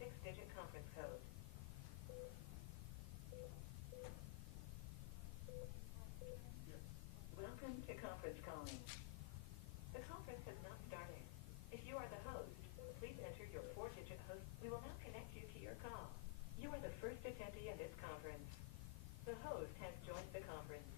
6-digit conference code. Welcome to conference calling. The conference has not started. If you are the host, please enter your 4-digit host. We will now connect you to your call. You are the first attendee in this conference. The host has joined the conference.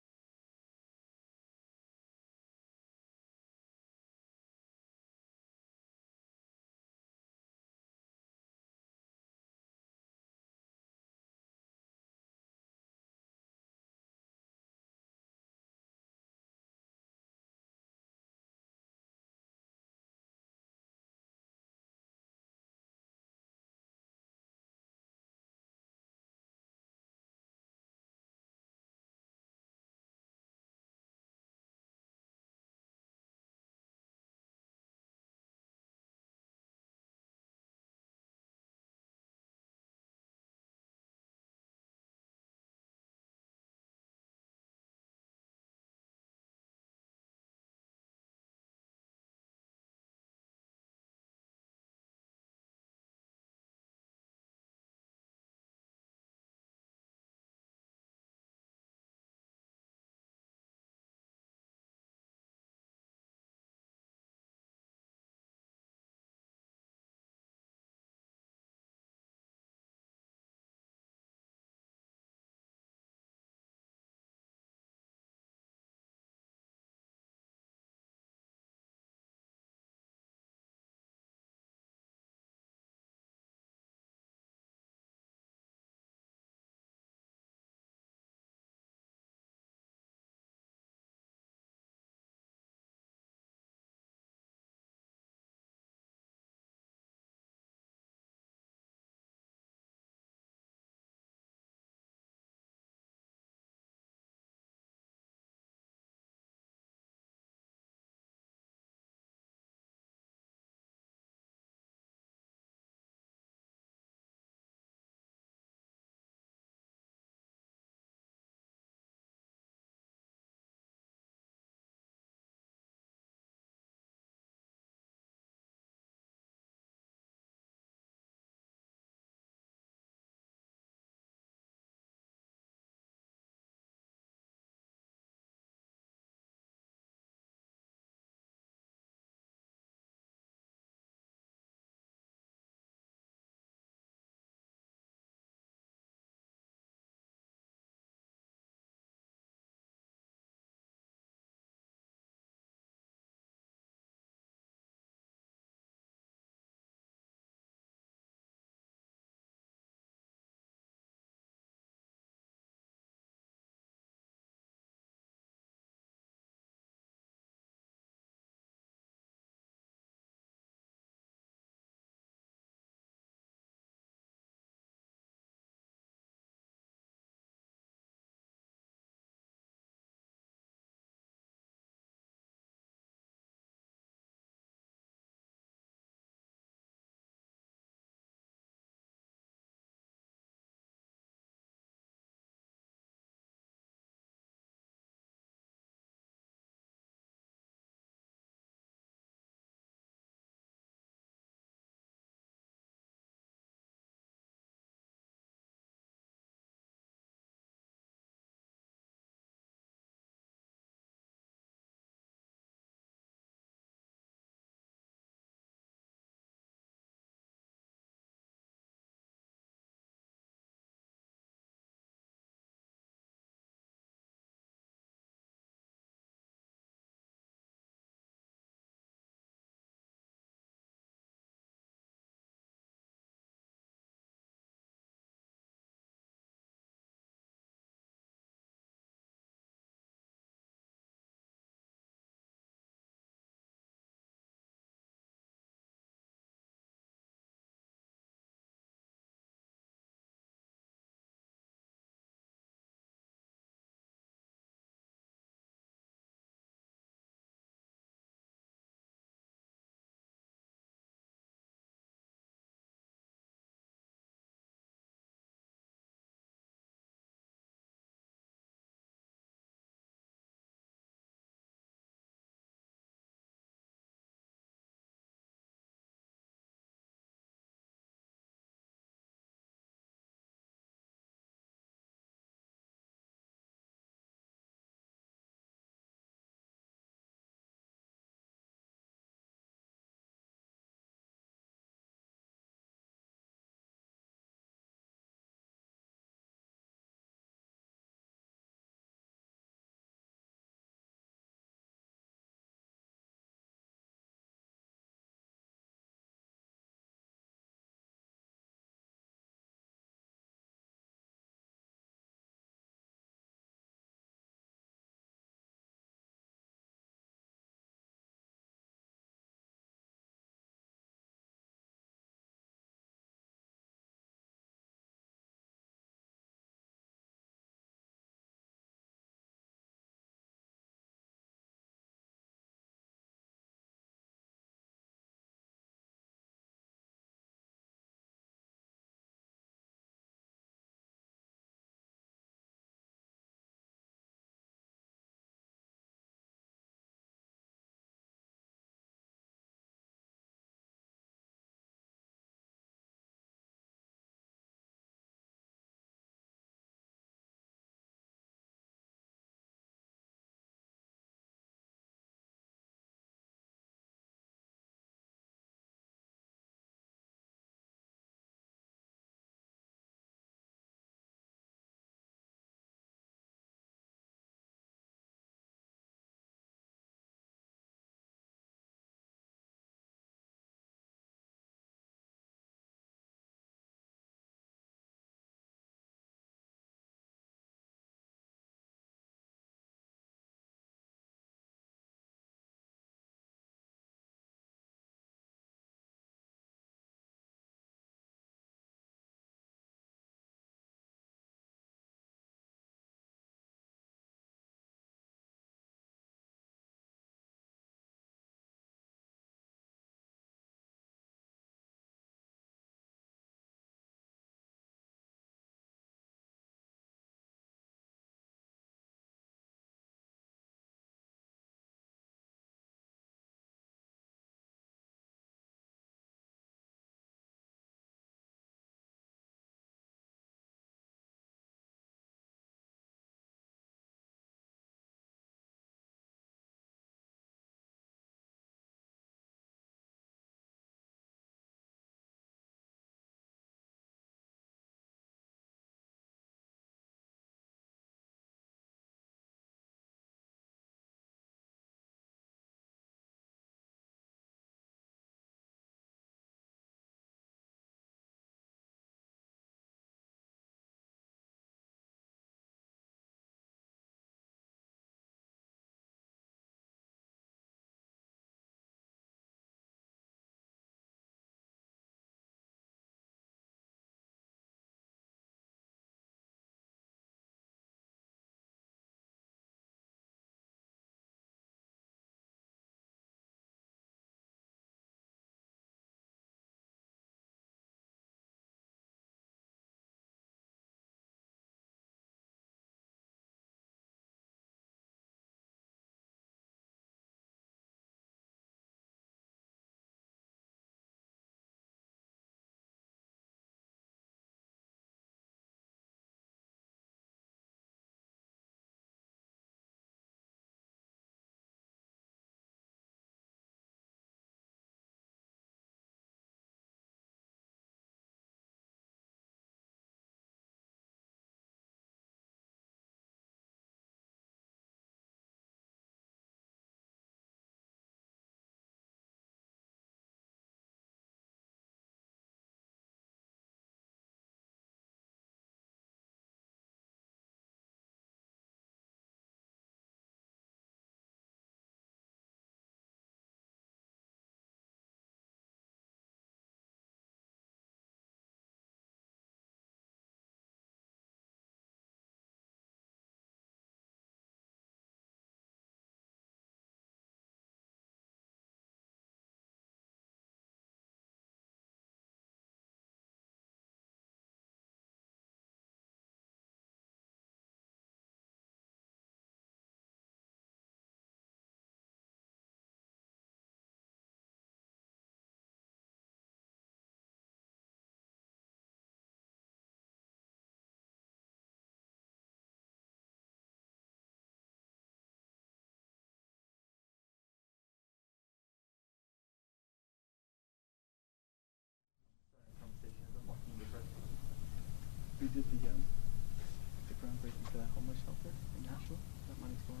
homeless shelter in Nashua. That money's going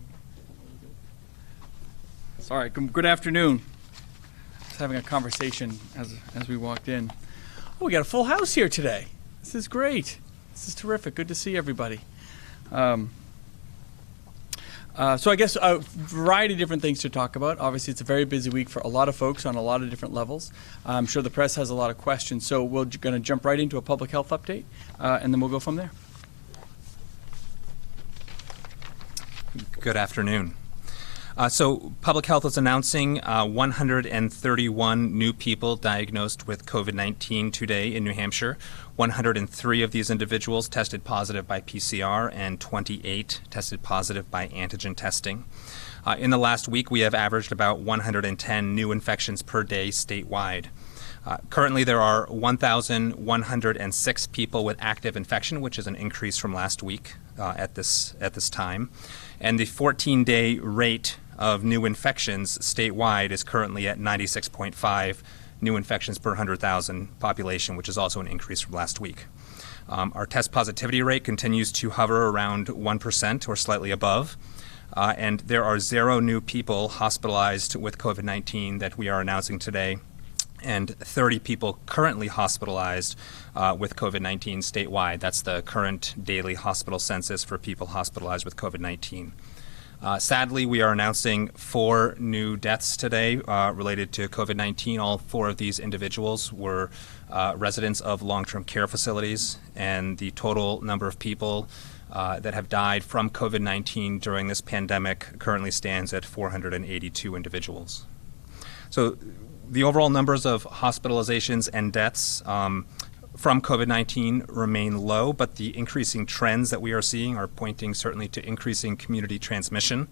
really good. Sorry, good afternoon. Just having a conversation as we walked in. Oh, we got a full house here today. This is great. This is terrific. Good to see everybody. So I guess a variety of different things to talk about. Obviously, it's a very busy week for a lot of folks on a lot of different levels. I'm sure the press has a lot of questions, so we're going to jump right into a public health update, and then we'll go from there. Good afternoon. So Public Health is announcing 131 new people diagnosed with COVID-19 today in New Hampshire. 103 of these individuals tested positive by PCR and 28 tested positive by antigen testing. In the last week, we have averaged about 110 new infections per day statewide. Currently, there are 1,106 people with active infection, which is an increase from last week at this time. And the 14-day rate of new infections statewide is currently at 96.5 new infections per 100,000 population, which is also an increase from last week. Our test positivity rate continues to hover around 1% or slightly above. And there are 0 new people hospitalized with COVID-19 that we are announcing today, and 30 people currently hospitalized with COVID-19 statewide. That's the current daily hospital census for people hospitalized with COVID-19. Sadly, we are announcing 4 new deaths today related to COVID-19. All 4 of these individuals were residents of long-term care facilities, and the total number of people that have died from COVID-19 during this pandemic currently stands at 482 individuals. So the overall numbers of hospitalizations and deaths from COVID-19 remain low, but the increasing trends that we are seeing are pointing certainly to increasing community transmission.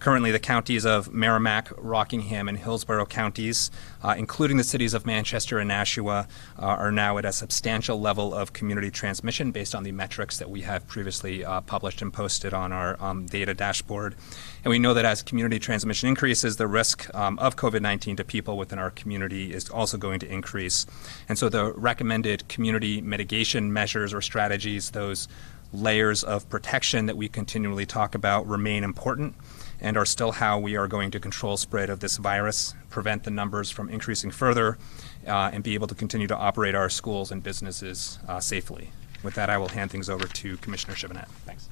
Currently, the counties of Merrimack, Rockingham, and Hillsborough counties, including the cities of Manchester and Nashua, are now at a substantial level of community transmission based on the metrics that we have previously published and posted on our data dashboard. And we know that as community transmission increases, the risk of COVID-19 to people within our community is also going to increase. And so the recommended community mitigation measures or strategies, those layers of protection that we continually talk about, remain important and are still how we are going to control spread of this virus, prevent the numbers from increasing further, and be able to continue to operate our schools and businesses safely. With that, I will hand things over to Commissioner Chivinette. Thanks.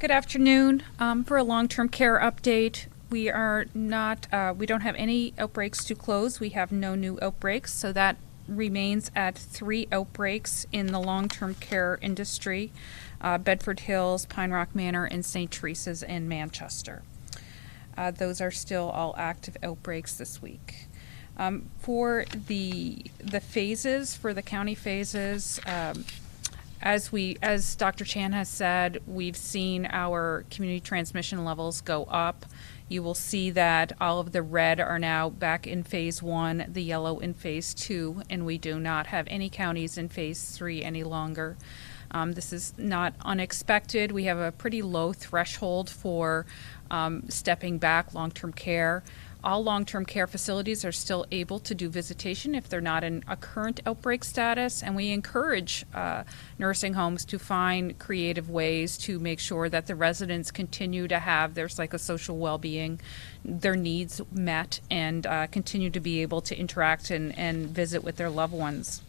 Good afternoon. For a long-term care update, we don't have any outbreaks to close. We have no new outbreaks, so that remains at 3 outbreaks in the long-term care industry. Bedford Hills, Pine Rock Manor, and St. Teresa's in Manchester. Those are still all active outbreaks this week. For the phases, for the county phases, as Dr. Chan has said, we've seen our community transmission levels go up. You will see that all of the red are now back in phase 1, the yellow in phase 2, and we do not have any counties in phase 3 any longer. This is not unexpected. We have a pretty low threshold for stepping back long-term care. All long-term care facilities are still able to do visitation if they're not in a current outbreak status, and we encourage nursing homes to find creative ways to make sure that the residents continue to have their psychosocial well-being, their needs met, and continue to be able to interact and visit with their loved ones.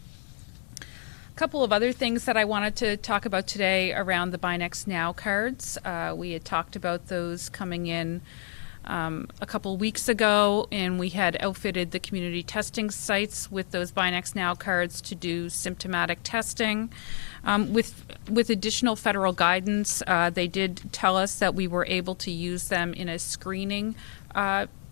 A couple of other things that I wanted to talk about today around the BinaxNOW cards. We had talked about those coming in a couple weeks ago, and we had outfitted the community testing sites with those BinaxNOW cards to do symptomatic testing. With additional federal guidance, they did tell us that we were able to use them in a screening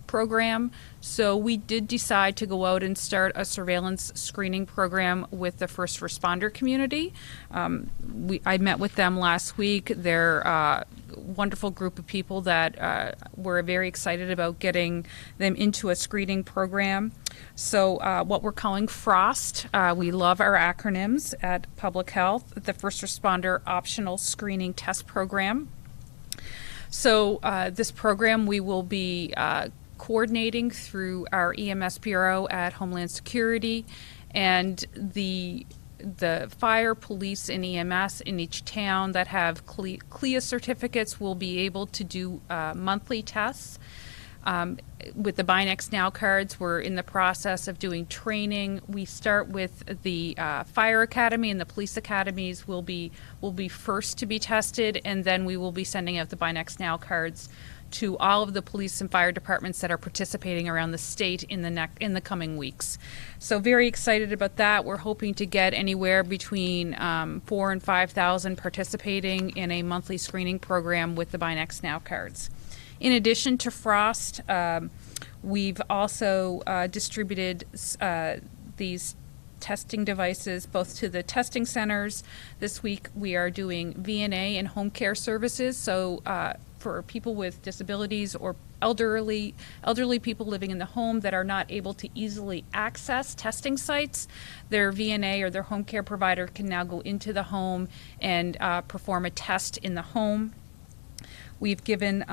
program. So we did decide to go out and start a surveillance screening program with the first responder community. I met with them last week. They're a wonderful group of people that were very excited about getting them into a screening program. So what we're calling FROST, we love our acronyms at Public Health, the First Responder Optional Screening Test Program. So this program we will be coordinating through our EMS Bureau at Homeland Security, and the the fire, police, and EMS in each town that have CLIA certificates will be able to do monthly tests. With the Binax Now cards, we're in the process of doing training. We start with the fire academy, and the police academies will be first to be tested, and then we will be sending out the Binax Now cards to all of the police and fire departments that are participating around the state in the coming weeks. So very excited about that. We're hoping to get anywhere between 4,000 and 5,000 participating in a monthly screening program with the Binax Now cards. In addition to Frost, we've also distributed these testing devices both to the testing centers. This week we are doing VNA and home care services. So for people with disabilities or elderly people living in the home that are not able to easily access testing sites, their VNA or their home care provider can now go into the home and perform a test in the home. We've given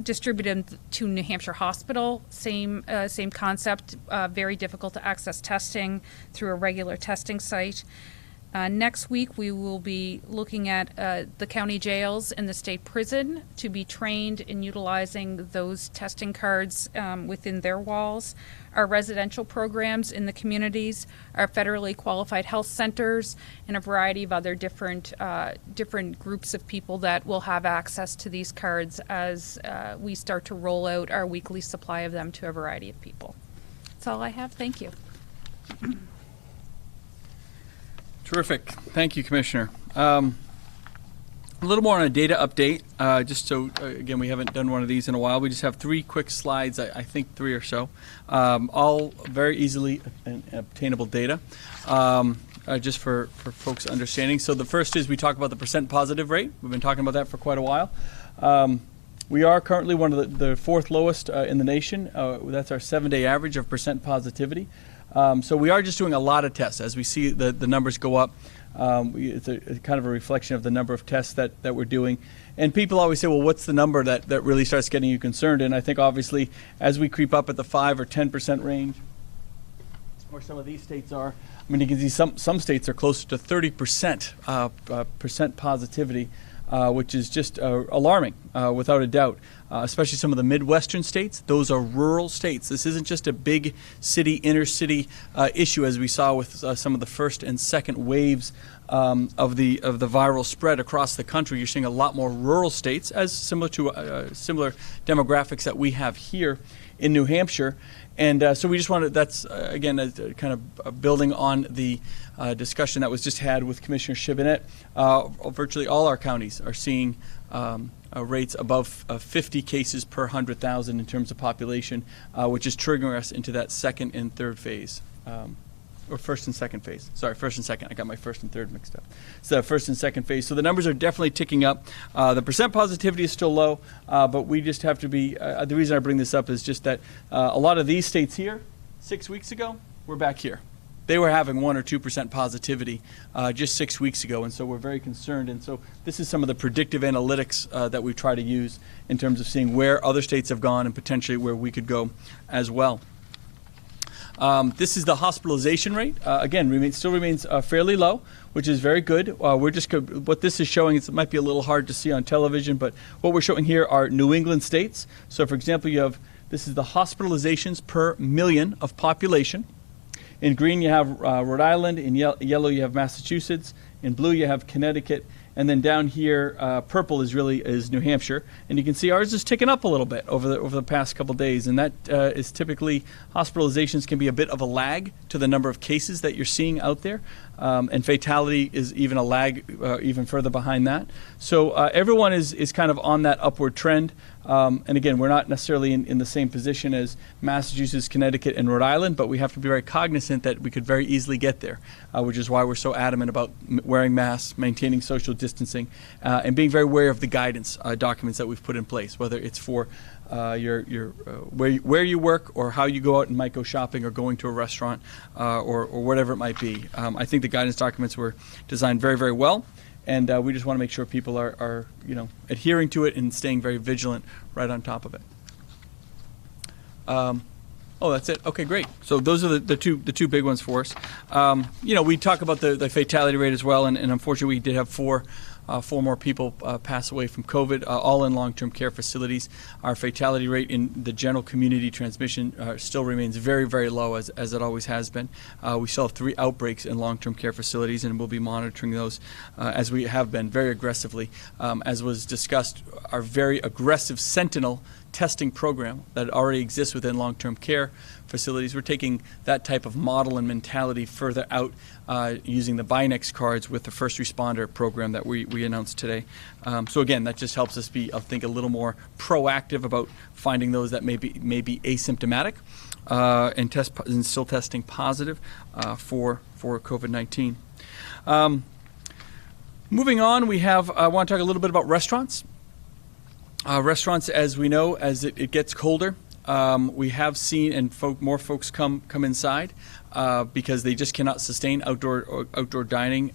distributed to New Hampshire Hospital, same concept, very difficult to access testing through a regular testing site. Next week we will be looking at the county jails and the state prison to be trained in utilizing those testing cards within their walls. Our residential programs in the communities, our federally qualified health centers, and a variety of other different groups of people that will have access to these cards as we start to roll out our weekly supply of them to a variety of people. That's all I have. Thank you. Terrific. Thank you, Commissioner. A little more on a data update, just so, again, we haven't done one of these in a while. We just have 3 quick slides, I think 3 or so, all very easily obtainable data, just for folks' understanding. So the first is we talk about the percent positive rate. We've been talking about that for quite a while. We are currently one of the 4th lowest in the nation. That's our 7-day average of percent positivity. So we are just doing a lot of tests. As we see the numbers go up, it's a kind of a reflection of the number of tests that we're doing. And people always say, well, what's the number that really starts getting you concerned? And I think obviously as we creep up at the 5 or 10% range, where some of these states are, I mean, you can see some states are closer to 30% percent positivity, which is just alarming, without a doubt. Especially some of the Midwestern states. Those are rural states. This isn't just a big city, inner city issue, as we saw with some of the first and second waves of the viral spread across the country. You're seeing a lot more rural states, as similar to similar demographics that we have here in New Hampshire. And so we just wanted, that's again, kind of building on the discussion that was just had with Commissioner Shibinette. Virtually all our counties are seeing rates above 50 cases per 100,000 in terms of population, which is triggering us into that second and third phase. Or first and second phase. Sorry, first and second. I got my first and third mixed up. So first and second phase. So the numbers are definitely ticking up. The percent positivity is still low, but we just have to be, the reason I bring this up is just that a lot of these states here, 6 weeks ago, we're back here. They were having 1 or 2% positivity just 6 weeks ago, and so we're very concerned. And so this is some of the predictive analytics that we try to use in terms of seeing where other states have gone and potentially where we could go as well. This is the hospitalization rate. Again, still remains fairly low, which is very good. We're just what this is showing is, it might be a little hard to see on television, but what we're showing here are New England states. So, for example, this is the hospitalizations per million of population. In green, you have Rhode Island. In yellow, you have Massachusetts. In blue, you have Connecticut. And then down here, purple is New Hampshire. And you can see ours is ticking up a little bit over the past couple days. And that is typically, hospitalizations can be a bit of a lag to the number of cases that you're seeing out there. And fatality is even a lag even further behind that. So everyone is kind of on that upward trend. And again, we're not necessarily in the same position as Massachusetts, Connecticut, and Rhode Island, but we have to be very cognizant that we could very easily get there, which is why we're so adamant about wearing masks, maintaining social distancing, and being very aware of the guidance documents that we've put in place, whether it's for where you work or how you go out and might go shopping or going to a restaurant or whatever it might be. I think the guidance documents were designed very, very well. And we just want to make sure people are adhering to it and staying very vigilant right on top of it. Oh, that's it. Okay, great. So those are the two big ones for us. We talk about the fatality rate as well, and unfortunately we did have four more people pass away from COVID, all in long-term care facilities. Our fatality rate in the general community transmission still remains very, very low, as it always has been. We still have 3 outbreaks in long-term care facilities, and we'll be monitoring those as we have been very aggressively. As was discussed, our very aggressive Sentinel testing program that already exists within long-term care facilities. We're taking that type of model and mentality further out using the Binex cards with the first responder program that we announced today. So again, that just helps us be, I think, a little more proactive about finding those that may be asymptomatic and still testing positive for COVID-19. Moving on, I want to talk a little bit about restaurants. Restaurants, as we know, as it gets colder, we have seen and more folks come inside because they just cannot sustain outdoor dining,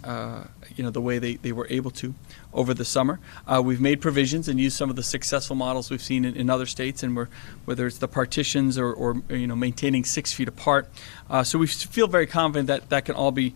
the way they were able to over the summer. We've made provisions and used some of the successful models we've seen in other states, and whether it's the partitions or maintaining 6 feet apart. So we feel very confident that can all be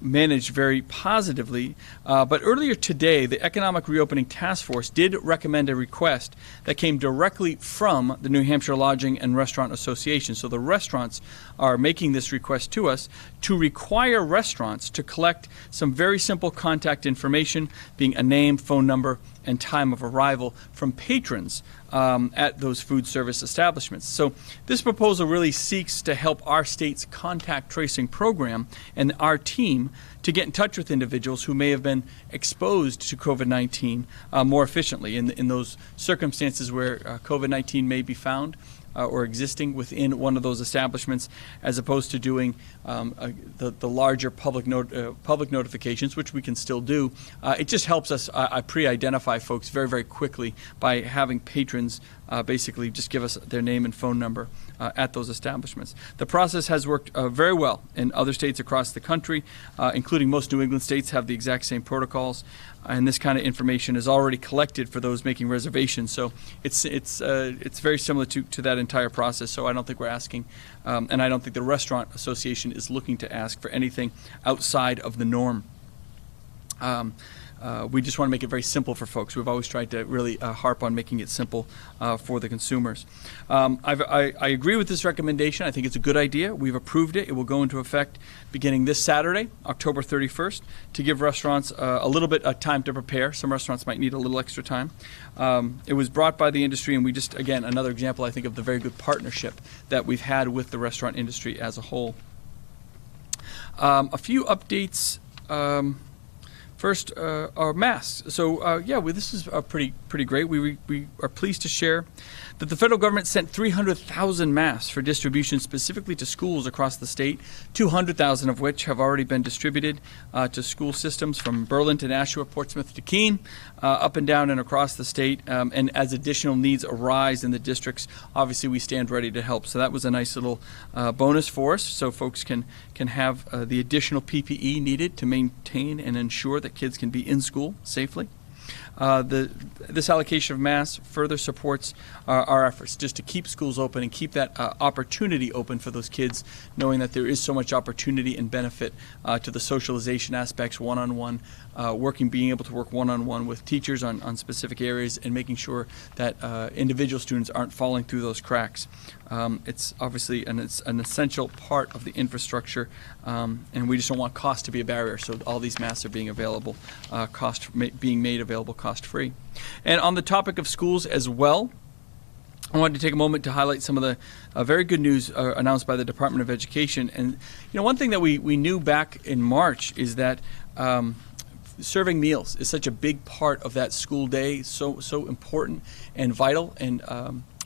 managed very positively. But earlier today, the Economic Reopening Task Force did recommend a request that came directly from the New Hampshire Lodging and Restaurant Association. So the restaurants are making this request to us to require restaurants to collect some very simple contact information, being a name, phone number, and time of arrival from patrons at those food service establishments. So this proposal really seeks to help our state's contact tracing program and our team to get in touch with individuals who may have been exposed to COVID-19 more efficiently in those circumstances where COVID-19 may be found or existing within one of those establishments, as opposed to doing the larger public notifications, which we can still do. It just helps us pre-identify folks very, very quickly by having patrons basically just give us their name and phone number at those establishments. The process has worked very well in other states across the country, including most New England states have the exact same protocols, and this kind of information is already collected for those making reservations. So it's very similar to that entire process. So I don't think we're asking, and I don't think the Restaurant Association is looking to ask for anything outside of the norm. We just want to make it very simple for folks. We've always tried to really harp on making it simple for the consumers. I agree with this recommendation. I think it's a good idea. We've approved it. It will go into effect beginning this Saturday, October 31st, to give restaurants a little bit of time to prepare. Some restaurants might need a little extra time. It was brought by the industry, and we just, again, another example, I think, of the very good partnership that we've had with the restaurant industry as a whole. A few updates. First, our masks. So, this is pretty great. We are pleased to share that the federal government sent 300,000 masks for distribution specifically to schools across the state, 200,000 of which have already been distributed to school systems from Berlin to Nashua, Portsmouth to Keene, up and down and across the state. And as additional needs arise in the districts, obviously we stand ready to help. So that was a nice little bonus for us, so folks can have the additional PPE needed to maintain and ensure that kids can be in school safely. This allocation of masks further supports our efforts just to keep schools open and keep that opportunity open for those kids, knowing that there is so much opportunity and benefit to the socialization aspects, one-on-one, being able to work one-on-one with teachers on specific areas, and making sure that individual students aren't falling through those cracks. It's obviously an essential part of the infrastructure, and we just don't want cost to be a barrier. So all these masks are being available, being made available cost-free. And on the topic of schools as well, I wanted to take a moment to highlight some of the very good news announced by the Department of Education. And one thing that we knew back in March is that serving meals is such a big part of that school day, so important and vital and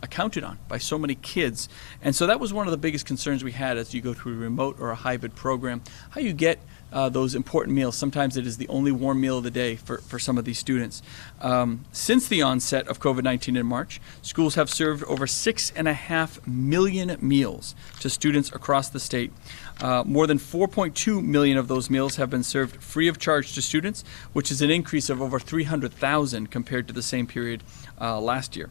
accounted on by so many kids. And so that was one of the biggest concerns we had as you go through a remote or a hybrid program, how you get those important meals. Sometimes it is the only warm meal of the day for some of these students. Since the onset of COVID-19 in March, schools have served over 6.5 million meals to students across the state. More than 4.2 million of those meals have been served free of charge to students, which is an increase of over 300,000 compared to the same period last year.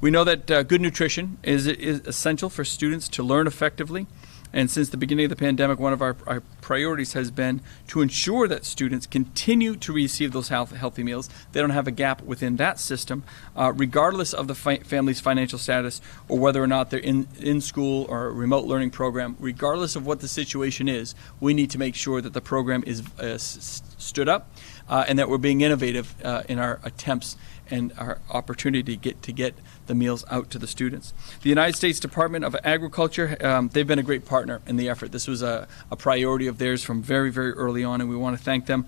We know that good nutrition is essential for students to learn effectively. And since the beginning of the pandemic, one of our priorities has been to ensure that students continue to receive those healthy meals. They don't have a gap within that system, regardless of the family's financial status or whether or not they're in school or a remote learning program. Regardless of what the situation is, we need to make sure that the program is stood up and that we're being innovative in our attempts and our opportunity to get the meals out to the students. The United States Department of Agriculture, they've been a great partner in the effort. This was a priority of theirs from very, very early on, and we want to thank them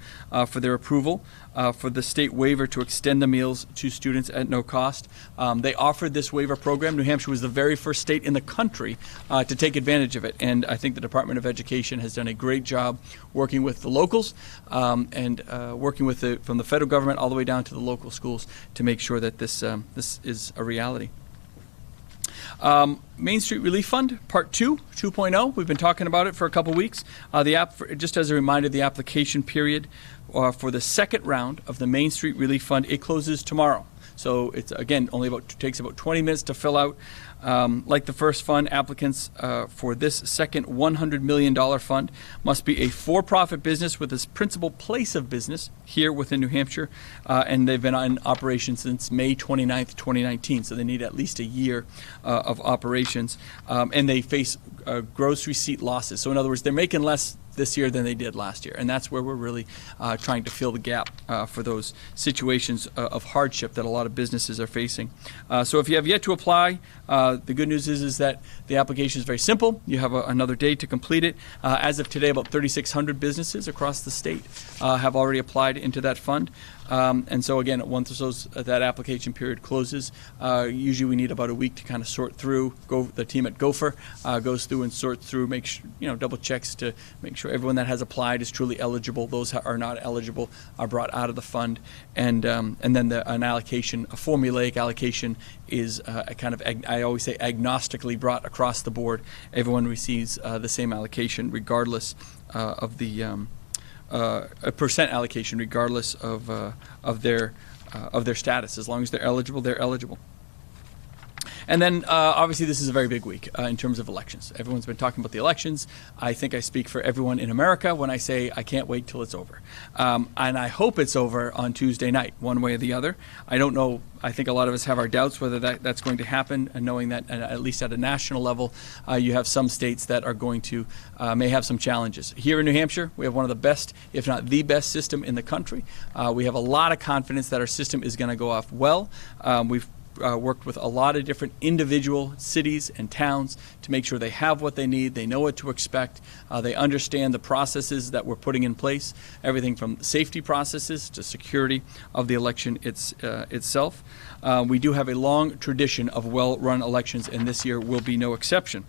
for their approval for the state waiver to extend the meals to students at no cost. They offered this waiver program. New Hampshire was the very first state in the country to take advantage of it, and I think the Department of Education has done a great job working with the locals and working with from the federal government all the way down to the local schools to make sure that this is a reality. Main Street Relief Fund, Part 2, 2.0. We've been talking about it for a couple weeks. Just as a reminder, the application period for the second round of the Main Street Relief Fund, it closes tomorrow. So it's, again, takes about 20 minutes to fill out. Like the first fund, applicants for this second $100 million fund must be a for-profit business with its principal place of business here within New Hampshire, and they've been in operation since May 29th, 2019, so they need at least a year of operations, and they face gross receipt losses. So in other words, they're making less this year than they did last year, and that's where we're really trying to fill the gap for those situations of hardship that a lot of businesses are facing. So if you have yet to apply, the good news is that the application is very simple. You have another day to complete it. As of today, about 3,600 businesses across the state have already applied into that fund. And so again, once that application period closes, usually we need about a week to kind of sort through. The team at Gopher goes through and sorts through, make sure, double checks to make sure everyone that has applied is truly eligible. Those that are not eligible are brought out of the fund, and then an allocation, a formulaic allocation, is a kind of, I always say, agnostically brought across the board. Everyone receives the same allocation regardless of the a percent allocation regardless of their status. As long as they're eligible, they're eligible. And then, obviously, this is a very big week in terms of elections. Everyone's been talking about the elections. I think I speak for everyone in America when I say I can't wait till it's over. And I hope it's over on Tuesday night, one way or the other. I don't know. I think a lot of us have our doubts whether that's going to happen, and knowing that at least at a national level, you have some states that are going to may have some challenges. Here in New Hampshire, we have one of the best, if not the best system in the country. We have a lot of confidence that our system is going to go off well. We've worked with a lot of different individual cities and towns to make sure they have what they need, they know what to expect, they understand the processes that we're putting in place, everything from safety processes to security of the election itself. We do have a long tradition of well-run elections, and this year will be no exception.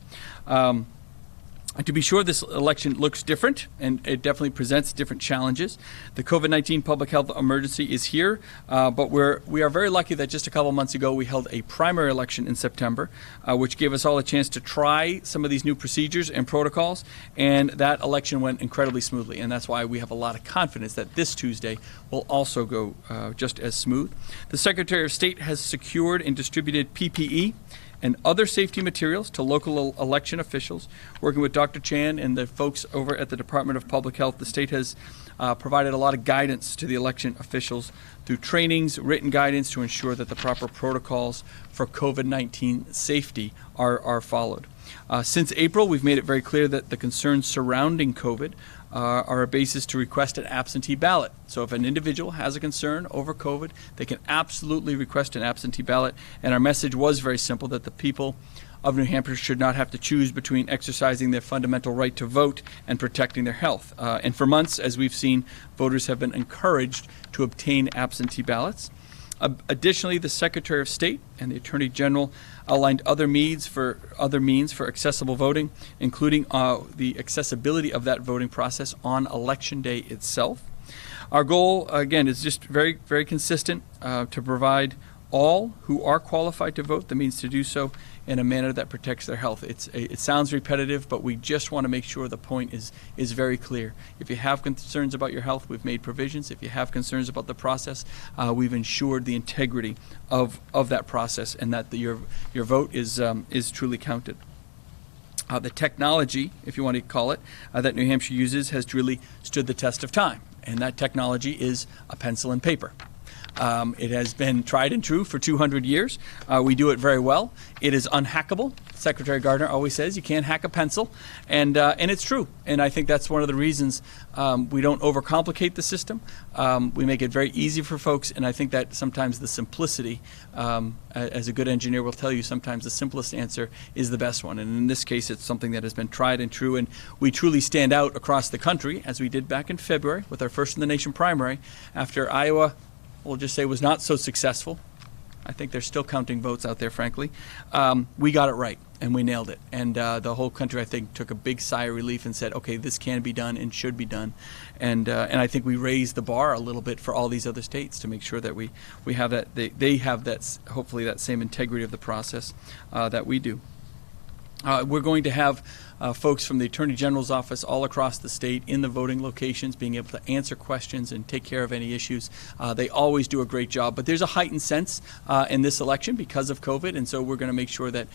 To be sure, this election looks different, and it definitely presents different challenges. The COVID-19 public health emergency is here, but we are very lucky that just a couple months ago we held a primary election in September, which gave us all a chance to try some of these new procedures and protocols, and that election went incredibly smoothly, and that's why we have a lot of confidence that this Tuesday will also go just as smooth. The Secretary of State has secured and distributed PPE and other safety materials to local election officials. Working with Dr. Chan and the folks over at the Department of Public Health, the state has provided a lot of guidance to the election officials through trainings, written guidance to ensure that the proper protocols for COVID-19 safety are followed. Since April, we've made it very clear that the concerns surrounding COVID are a basis to request an absentee ballot. So if an individual has a concern over COVID, they can absolutely request an absentee ballot. And our message was very simple, that the people of New Hampshire should not have to choose between exercising their fundamental right to vote and protecting their health. And for months, as we've seen, voters have been encouraged to obtain absentee ballots. Additionally, the Secretary of State and the Attorney General outlined other means for accessible voting, including the accessibility of that voting process on Election Day itself. Our goal, again, is just very, very consistent to provide all who are qualified to vote the means to do so in a manner that protects their health. It sounds repetitive, but we just want to make sure the point is very clear. If you have concerns about your health, we've made provisions. If you have concerns about the process, we've ensured the integrity of that process and that your vote is truly counted. The technology, if you want to call it, that New Hampshire uses has really stood the test of time, and that technology is a pencil and paper. It has been tried and true for 200 years. We do it very well. It is unhackable. Secretary Gardner always says you can't hack a pencil, and it's true. And I think that's one of the reasons we don't overcomplicate the system. We make it very easy for folks, and I think that sometimes the simplicity, as a good engineer will tell you, sometimes the simplest answer is the best one. And in this case, it's something that has been tried and true, and we truly stand out across the country, as we did back in February with our first in the nation primary after Iowa, we'll just say, was not so successful. I think they're still counting votes out there, frankly. We got it right, and we nailed it. And the whole country, I think, took a big sigh of relief and said, okay, this can be done and should be done. And I think we raised the bar a little bit for all these other states to make sure that we have that, they have that, hopefully that same integrity of the process that we do. We're going to have folks from the Attorney General's office all across the state in the voting locations being able to answer questions and take care of any issues. They always do a great job, but there's a heightened sense in this election because of COVID, and so we're going to make sure that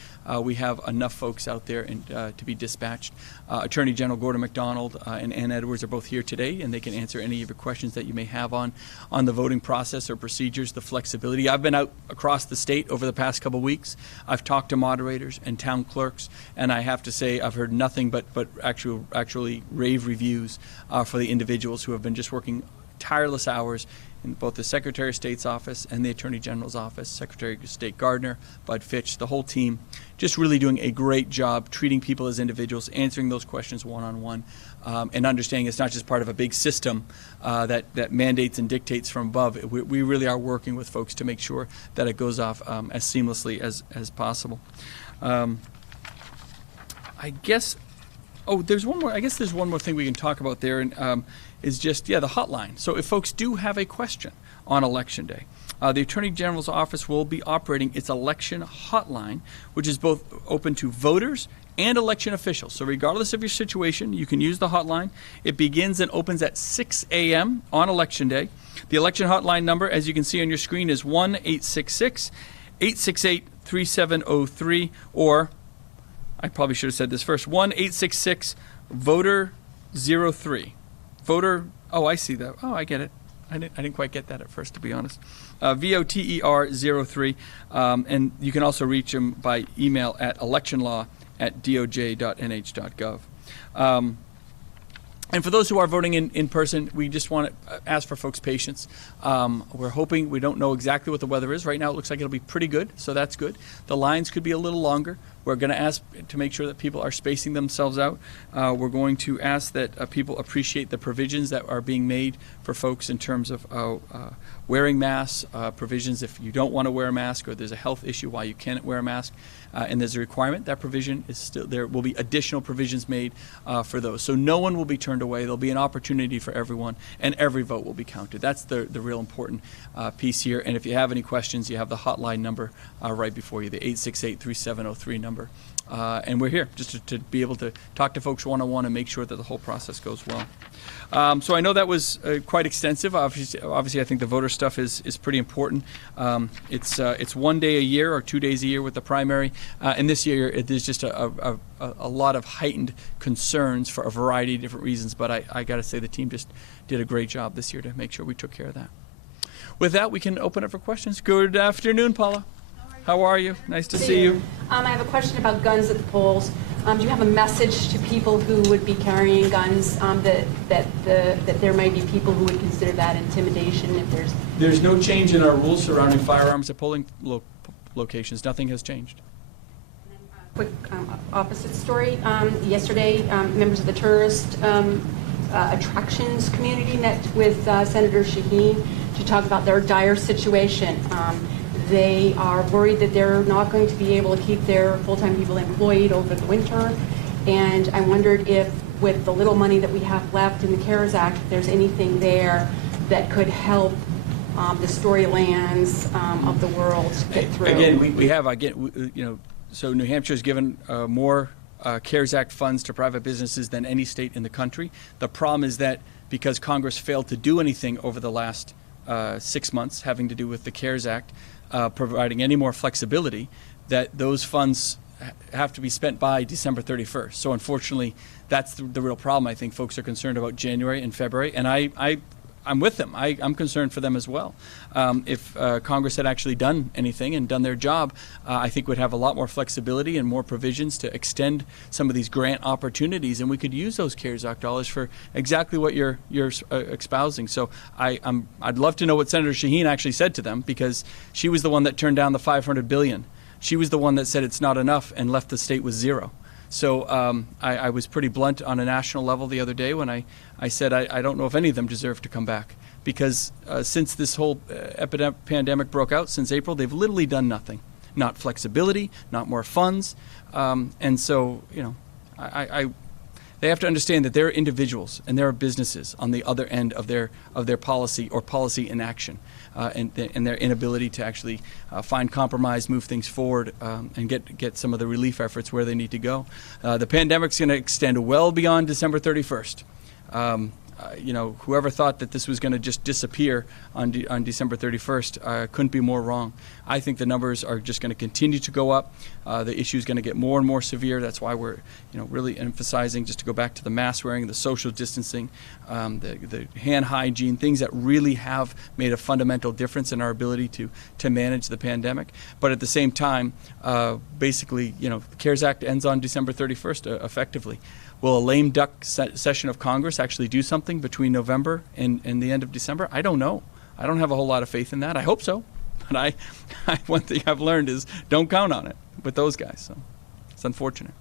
we have enough folks out there and, to be dispatched. Attorney General Gordon MacDonald and Ann Edwards are both here today, and they can answer any of your questions that you may have on the voting process or procedures, the flexibility. I've been out across the state over the past couple weeks. I've talked to moderators and town clerks, and I have to say I've heard nothing but actually rave reviews for the individuals who have been just working tireless hours in both the Secretary of State's office and the Attorney General's office, Secretary of State Gardner, Bud Fitch, the whole team, just really doing a great job treating people as individuals, answering those questions one-on-one, and understanding it's not just part of a big system that mandates and dictates from above. We really are working with folks to make sure that it goes off as seamlessly as possible. I guess, there's one more. I guess there's one more thing we can talk about there, and is just the hotline. So if folks do have a question on Election Day, the Attorney General's office will be operating its election hotline, which is both open to voters and election officials. So regardless of your situation, you can use the hotline. It begins and opens at 6 a.m. on Election Day. The election hotline number, as you can see on your screen, is 1-866-868-3703, or I probably should have said this first, 1-866-VOTER-03. Voter, I see that. Oh, I get it. I didn't quite get that at first, to be honest. VOTER-03. And you can also reach them by email at electionlaw@doj.nh.gov. And for those who are voting in person, we just want to ask for folks' patience. We're hoping, we don't know exactly what the weather is. Right now it looks like it'll be pretty good, so that's good. The lines could be a little longer. We're going to ask to make sure that people are spacing themselves out. We're going to ask that people appreciate the provisions that are being made for folks in terms of wearing masks, provisions if you don't want to wear a mask or there's a health issue why you can't wear a mask. And there's a requirement. That provision is still there. Will be additional provisions made for those. So no one will be turned away. There'll be an opportunity for everyone, and every vote will be counted. That's the real important piece here. And if you have any questions, you have the hotline number right before you, the 868-3703 number. And we're here just to be able to talk to folks one-on-one and make sure that the whole process goes well. So I know that was quite extensive. Obviously, I think the voter stuff is pretty important. It's 1 day a year or 2 days a year with the primary. And this year, there's just a lot of heightened concerns for a variety of different reasons. But I got to say the team just did a great job this year to make sure we took care of that. With that, we can open up for questions. Good afternoon, Paula. How are you? Nice to see you. I have a question about guns at the polls. Do you have a message to people who would be carrying guns that there may be people who would consider that intimidation if There's no change in our rules surrounding firearms at polling locations. Nothing has changed. Quick opposite story. Yesterday, members of the tourist Attractions Community met with Senator Shaheen to talk about their dire situation. They are worried that they're not going to be able to keep their full-time people employed over the winter. And I wondered if, with the little money that we have left in the CARES Act, if there's anything there that could help the Storylands of the world get through. Again, we have, so New Hampshire's given more CARES Act funds to private businesses than any state in the country. The problem is that because Congress failed to do anything over the last 6 months having to do with the CARES Act, providing any more flexibility, that those funds have to be spent by December 31st. So unfortunately, that's the real problem. I think folks are concerned about January and February, and I'm with them. I'm concerned for them as well. If Congress had actually done anything and done their job, I think we'd have a lot more flexibility and more provisions to extend some of these grant opportunities, and we could use those CARES Act dollars for exactly what you're espousing. So I'd love to know what Senator Shaheen actually said to them, because she was the one that turned down the $500 billion. She was the one that said it's not enough and left the state with zero. So I was pretty blunt on a national level the other day when I said I don't know if any of them deserve to come back, because since this whole pandemic broke out, since April, they've literally done nothing. Not flexibility, not more funds. And so, they have to understand that there are individuals and there are businesses on the other end of their policy or policy inaction, and their inability to actually find compromise, move things forward, and get some of the relief efforts where they need to go. The pandemic's going to extend well beyond December 31st. Whoever thought that this was going to just disappear on December 31st couldn't be more wrong. I think the numbers are just going to continue to go up. The issue is going to get more and more severe. That's why we're, really emphasizing, just to go back to the mask wearing, the social distancing, the hand hygiene, things that really have made a fundamental difference in our ability to manage the pandemic. But at the same time, basically, the CARES Act ends on December 31st effectively. Will a lame duck session of Congress actually do something between November and the end of December? I don't know. I don't have a whole lot of faith in that. I hope so. But one thing I've learned is don't count on it with those guys. So it's unfortunate.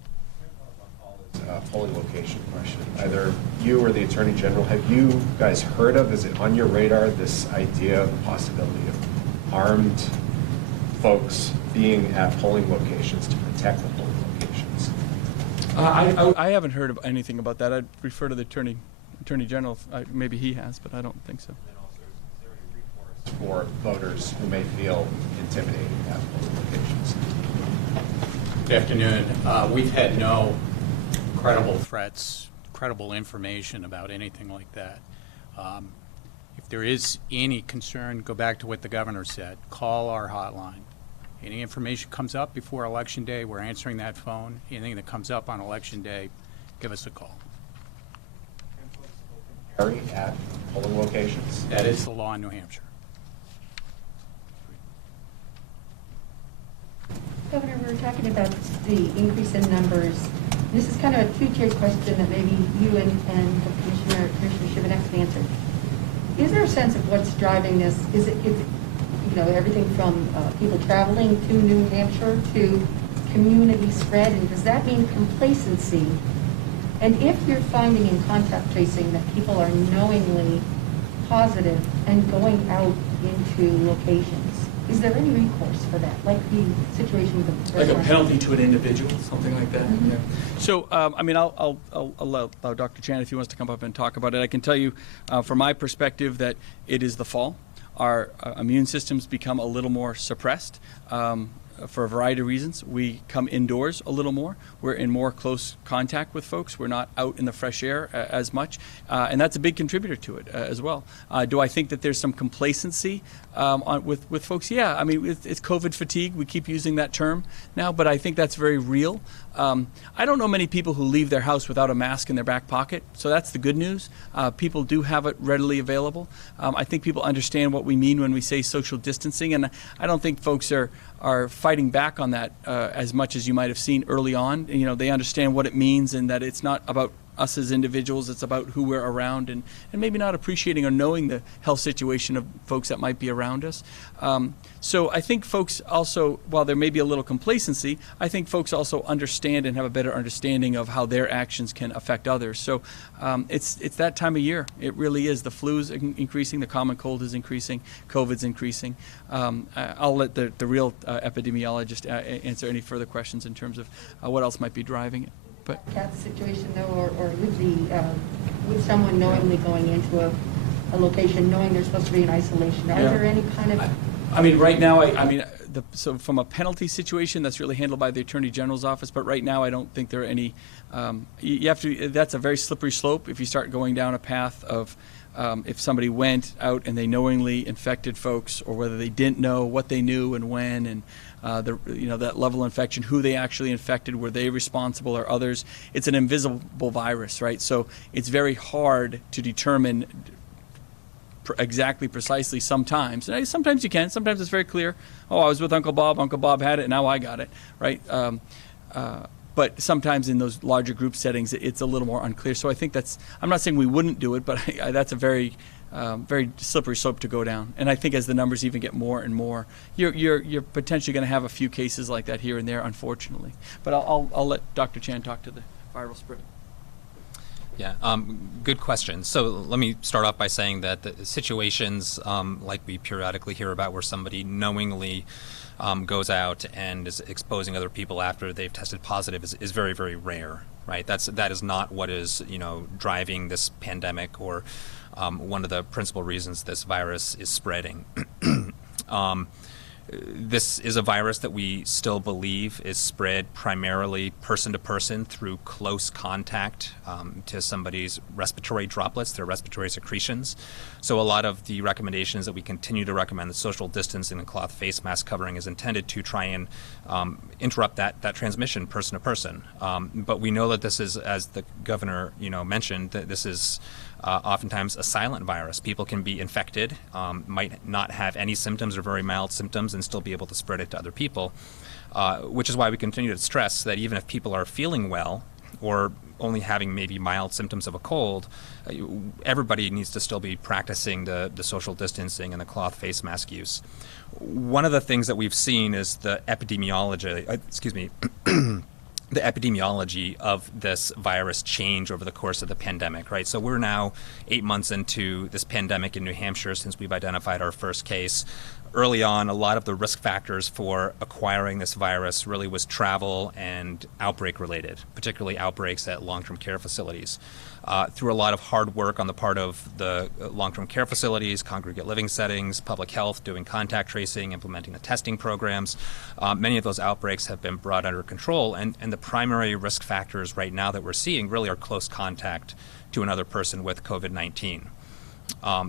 Polling location question. Either you or the Attorney General, have you guys heard of, is it on your radar, this idea of the possibility of armed folks being at polling locations to protect the polling locations? I haven't heard of anything about that. I'd refer to the Attorney General. Maybe he has, but I don't think so. And also, is there any recourse for voters who may feel intimidated at polling locations? Good afternoon. We've had no credible threats, credible information about anything like that. If there is any concern, go back to what the governor said. Call our hotline. Any information comes up before Election Day, we're answering that phone. Anything that comes up on Election Day, give us a call. Carry at polling locations? That is the law in New Hampshire. Governor, we were talking about the increase in numbers. This is kind of a two-tiered question that maybe you and the Commissioner Shibinette can answer. Is there a sense of what's driving this? Is it everything from people traveling to New Hampshire to community spread, and does that mean complacency? And if you're finding in contact tracing that people are knowingly positive and going out into locations, is there any recourse for that, like the situation with the Like a restaurant? penalty to an individual, something like that? Mm-hmm. Yeah. So, I'll allow Dr. Chan if he wants to come up and talk about it. I can tell you from my perspective that it is the fall. Our immune systems become a little more suppressed for a variety of reasons. We come indoors a little more. We're in more close contact with folks. We're not out in the fresh air as much. And that's a big contributor to it as well. Do I think that there's some complacency with folks? Yeah, I mean, it's COVID fatigue. We keep using that term now, but I think that's very real. I don't know many people who leave their house without a mask in their back pocket, so that's the good news. People do have it readily available. I think people understand what we mean when we say social distancing, and I don't think folks are fighting back on that as much as you might have seen early on. They understand what it means and that it's not about us as individuals. It's about who we're around, and maybe not appreciating or knowing the health situation of folks that might be around us. So I think folks also, while there may be a little complacency, I think folks also understand and have a better understanding of how their actions can affect others. So it's that time of year. It really is. The flu's increasing, the common cold is increasing, COVID's increasing. I'll let the real epidemiologist answer any further questions in terms of what else might be driving it. But That situation though, or with someone knowingly going into a location, knowing they're supposed to be in isolation, are there any kind of... I mean, right now, so from a penalty situation, that's really handled by the Attorney General's office. But right now, I don't think there are any. You have to. That's a very slippery slope if you start going down a path of if somebody went out and they knowingly infected folks, or whether they didn't know what they knew and when, and that level of infection, who they actually infected, were they responsible or others? It's an invisible virus, right? So it's very hard to determine exactly, precisely sometimes. And sometimes you can. Sometimes it's very clear. Oh, I was with Uncle Bob. Uncle Bob had it. Now I got it, right? But sometimes in those larger group settings, it's a little more unclear. So I think I'm not saying we wouldn't do it, but that's a very slippery slope to go down. And I think as the numbers even get more and more, you're potentially going to have a few cases like that here and there, unfortunately. But I'll let Dr. Chan talk to the viral spread. Yeah, good question. So let me start off by saying that the situations like we periodically hear about where somebody knowingly goes out and is exposing other people after they've tested positive is very, very rare, right? That is not what is driving this pandemic or one of the principal reasons this virus is spreading. This is a virus that we still believe is spread primarily person to person through close contact to somebody's respiratory droplets, their respiratory secretions. So a lot of the recommendations that we continue to recommend, the social distancing and cloth face mask covering, is intended to try and interrupt that transmission person to person. But we know that this is, as the governor mentioned, that this is oftentimes a silent virus. People can be infected, might not have any symptoms or very mild symptoms, and still be able to spread it to other people, which is why we continue to stress that even if people are feeling well or only having maybe mild symptoms of a cold, everybody needs to still be practicing the social distancing and the cloth face mask use. One of the things that we've seen is the epidemiology, the epidemiology of this virus change over the course of the pandemic, right? So we're now 8 months into this pandemic in New Hampshire since we've identified our first case. Early on, a lot of the risk factors for acquiring this virus really was travel and outbreak related, particularly outbreaks at long-term care facilities. Through a lot of hard work on the part of the long-term care facilities, congregate living settings, public health, doing contact tracing, implementing the testing programs, many of those outbreaks have been brought under control, and the primary risk factors right now that we're seeing really are close contact to another person with COVID-19.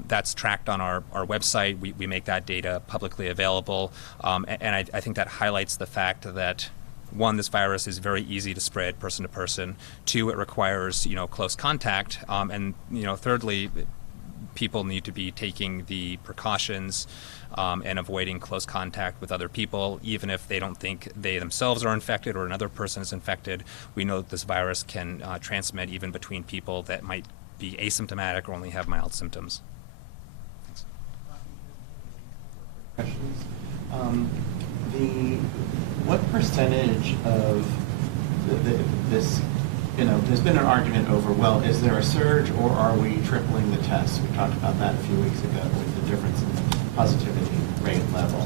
That's tracked on our website. We make that data publicly available, and I think that highlights the fact that, one, this virus is very easy to spread person to person. Two, it requires close contact, and thirdly, people need to be taking the precautions and avoiding close contact with other people, even if they don't think they themselves are infected or another person is infected. We know that this virus can transmit even between people that might be asymptomatic or only have mild symptoms. Thanks. Questions? What percentage of this, there's been an argument over, well, is there a surge or are we tripling the tests? We talked about that a few weeks ago with the difference in the positivity rate level.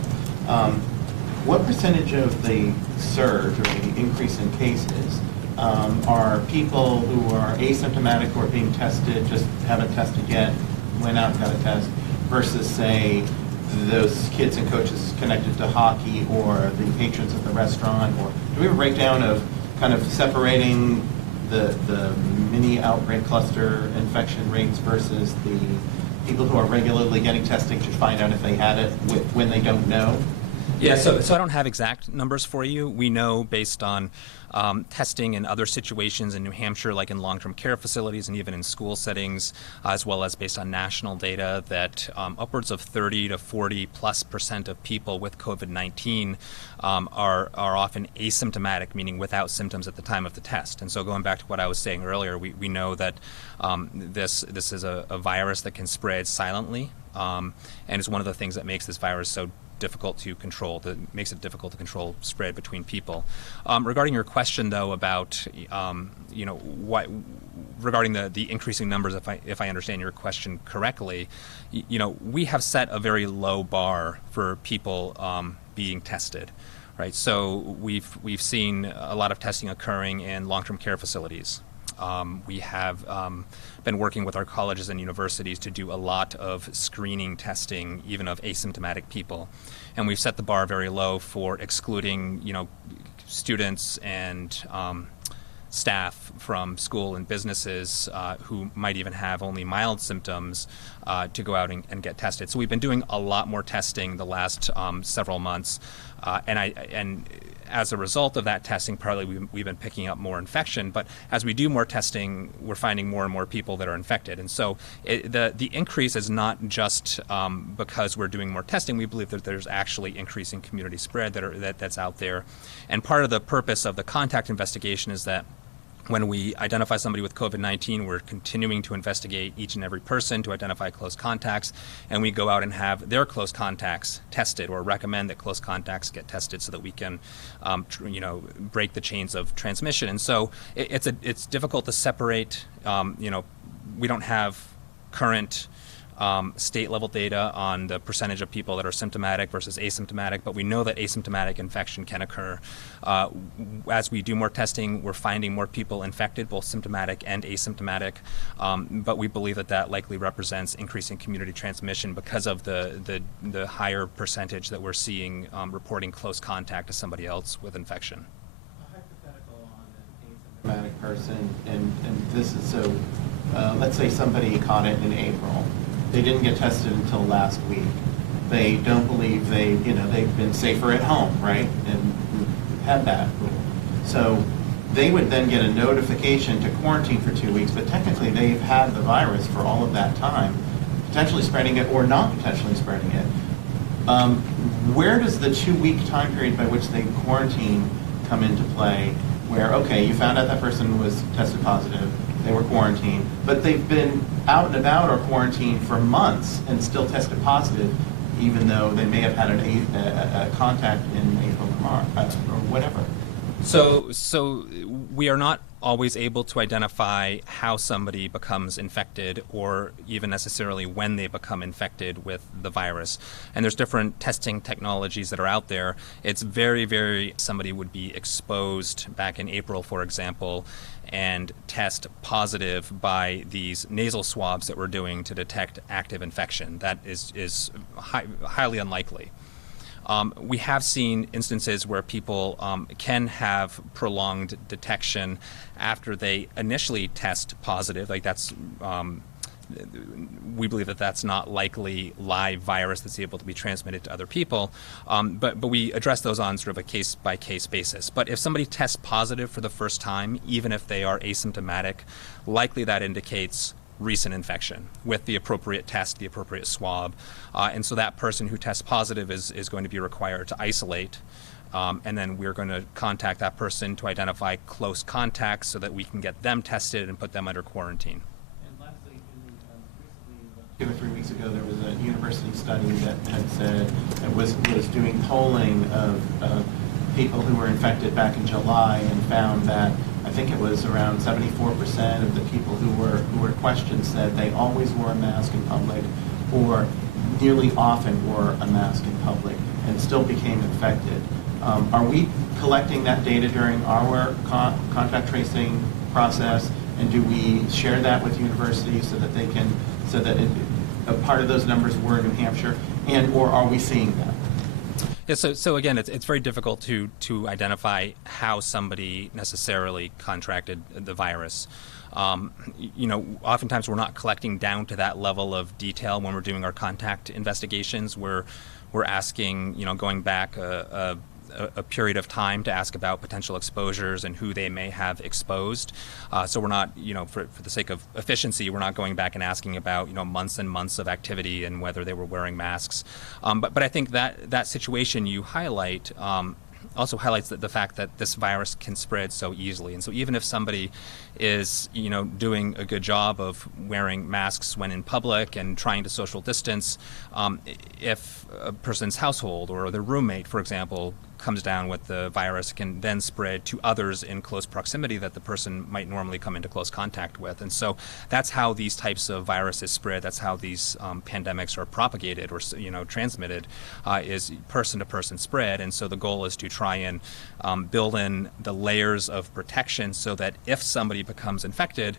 What percentage of the surge or the increase in cases are people who are asymptomatic or being tested, just haven't tested yet, went out and got a test, versus, say, those kids and coaches connected to hockey or the patrons at the restaurant? Or do we have a breakdown of kind of separating the mini outbreak cluster infection rates versus the people who are regularly getting testing to find out if they had it when they don't know? Yeah, so I don't have exact numbers for you. We know based on testing in other situations in New Hampshire, like in long-term care facilities and even in school settings, as well as based on national data, that upwards of 30 to 40+% of people with COVID-19 are often asymptomatic, meaning without symptoms at the time of the test. And so going back to what I was saying earlier, we know that this is a virus that can spread silently, and it's one of the things that makes this virus so difficult to control, that makes it difficult to control spread between people. Regarding your question, though, about regarding the increasing numbers, if I understand your question correctly, we have set a very low bar for people being tested, right? So we've seen a lot of testing occurring in long-term care facilities. We have been working with our colleges and universities to do a lot of screening testing, even of asymptomatic people. And we've set the bar very low for excluding, students and staff from school and businesses who might even have only mild symptoms to go out and get tested. So we've been doing a lot more testing the last several months, and as a result of that testing, partly we've been picking up more infection, but as we do more testing, we're finding more and more people that are infected. And so the increase is not just because we're doing more testing. We believe that there's actually increasing community spread that's out there. And part of the purpose of the contact investigation is that when we identify somebody with COVID-19, we're continuing to investigate each and every person to identify close contacts, and we go out and have their close contacts tested, or recommend that close contacts get tested so that we can, break the chains of transmission. And so it's difficult to separate. We don't have current state-level data on the percentage of people that are symptomatic versus asymptomatic, but we know that asymptomatic infection can occur. As we do more testing, we're finding more people infected, both symptomatic and asymptomatic, but we believe that likely represents increasing community transmission because of the higher percentage that we're seeing reporting close contact to somebody else with infection. A hypothetical on an asymptomatic person, and this is so, let's say somebody caught it in April. They didn't get tested until last week. They don't believe they've been safer at home, right? And had that rule. So they would then get a notification to quarantine for 2 weeks, but technically they've had the virus for all of that time, potentially spreading it or not potentially spreading it. Where does the 2-week time period by which they quarantine come into play, where, okay, you found out that person was tested positive, they were quarantined, but they've been out and about or quarantined for months and still tested positive, even though they may have had a contact in April or March, or whatever. So we are not always able to identify how somebody becomes infected, or even necessarily when they become infected with the virus. And there's different testing technologies that are out there. It's very, somebody would be exposed back in April, for example, and test positive by these nasal swabs that we're doing to detect active infection. That is highly unlikely. We have seen instances where people can have prolonged detection after they initially test positive. Like that's, we believe that that's not likely live virus that's able to be transmitted to other people. But we address those on sort of a case-by-case basis. But if somebody tests positive for the first time, even if they are asymptomatic, likely that indicates recent infection with the appropriate test, the appropriate swab. And so that person who tests positive is going to be required to isolate. And then we're going to contact that person to identify close contacts so that we can get them tested and put them under quarantine. And lastly, recently, 2 or 3 weeks ago, there was a university study that had said, that was doing polling of people who were infected back in July, and found that I think it was around 74% of the people who were questioned said they always wore a mask in public, or nearly often wore a mask in public, and still became infected. Are we collecting that data during our contact tracing process, and do we share that with universities so that they can, so that a part of those numbers were New Hampshire, or are we seeing that? Yeah, so again, it's very difficult to identify how somebody necessarily contracted the virus. Oftentimes we're not collecting down to that level of detail when we're doing our contact investigations. We're we're asking, going back a period of time to ask about potential exposures and who they may have exposed. So we're not, for the sake of efficiency, we're not going back and asking about, months and months of activity and whether they were wearing masks. But I think that situation you highlight also highlights the fact that this virus can spread so easily. And so even if somebody is, doing a good job of wearing masks when in public and trying to social distance, if a person's household or their roommate, for example, comes down with the virus, can then spread to others in close proximity that the person might normally come into close contact with. And so that's how these types of viruses spread. That's how these pandemics are propagated or transmitted, is person-to-person spread. And so the goal is to try and build in the layers of protection so that if somebody becomes infected,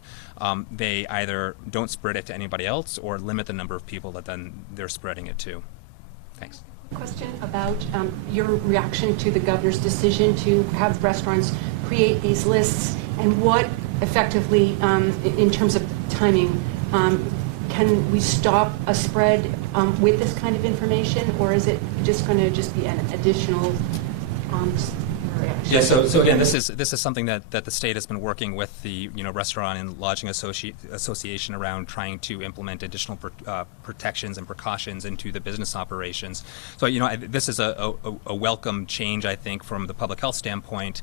they either don't spread it to anybody else or limit the number of people that then they're spreading it to. Thanks. Question about your reaction to the governor's decision to have restaurants create these lists, and what effectively, in terms of timing, can we stop a spread with this kind of information, or is it just going to just be an additional Yeah. So again, this is something that the state has been working with the Restaurant and Lodging Association around, trying to implement additional protections and precautions into the business operations. So this is a welcome change, I think, from the public health standpoint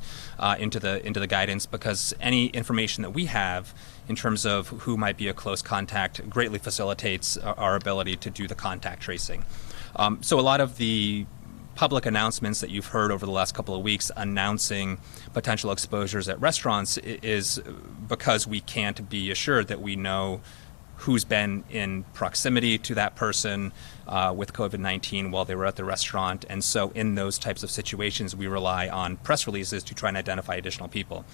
into the guidance, because any information that we have in terms of who might be a close contact greatly facilitates our ability to do the contact tracing. So a lot of the public announcements that you've heard over the last couple of weeks announcing potential exposures at restaurants is because we can't be assured that we know who's been in proximity to that person with COVID-19 while they were at the restaurant. And so in those types of situations, we rely on press releases to try and identify additional people.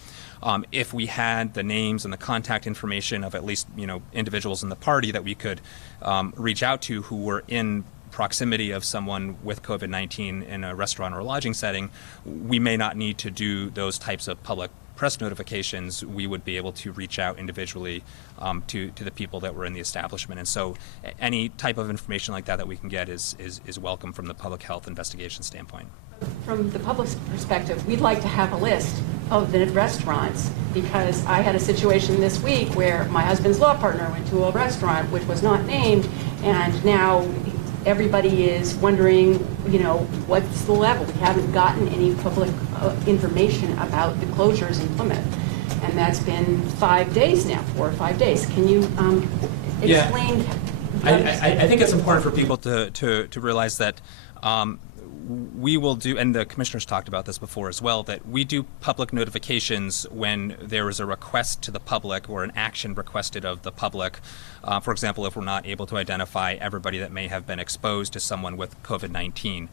If we had the names and the contact information of at least individuals in the party that we could reach out to who were in proximity of someone with COVID-19 in a restaurant or a lodging setting, we may not need to do those types of public press notifications. We would be able to reach out individually to the people that were in the establishment. And so any type of information like that we can get is welcome from the public health investigation standpoint. From the public's perspective, we'd like to have a list of the restaurants, because I had a situation this week where my husband's law partner went to a restaurant which was not named, and now everybody is wondering, what's the level? We haven't gotten any public information about the closures in Plymouth, and that's been 5 days now, 4 or 5 days. Can you explain? I think it's important for people to realize that we will do, and the commissioners talked about this before as well, that we do public notifications when there is a request to the public or an action requested of the public. For example, if we're not able to identify everybody that may have been exposed to someone with COVID-19.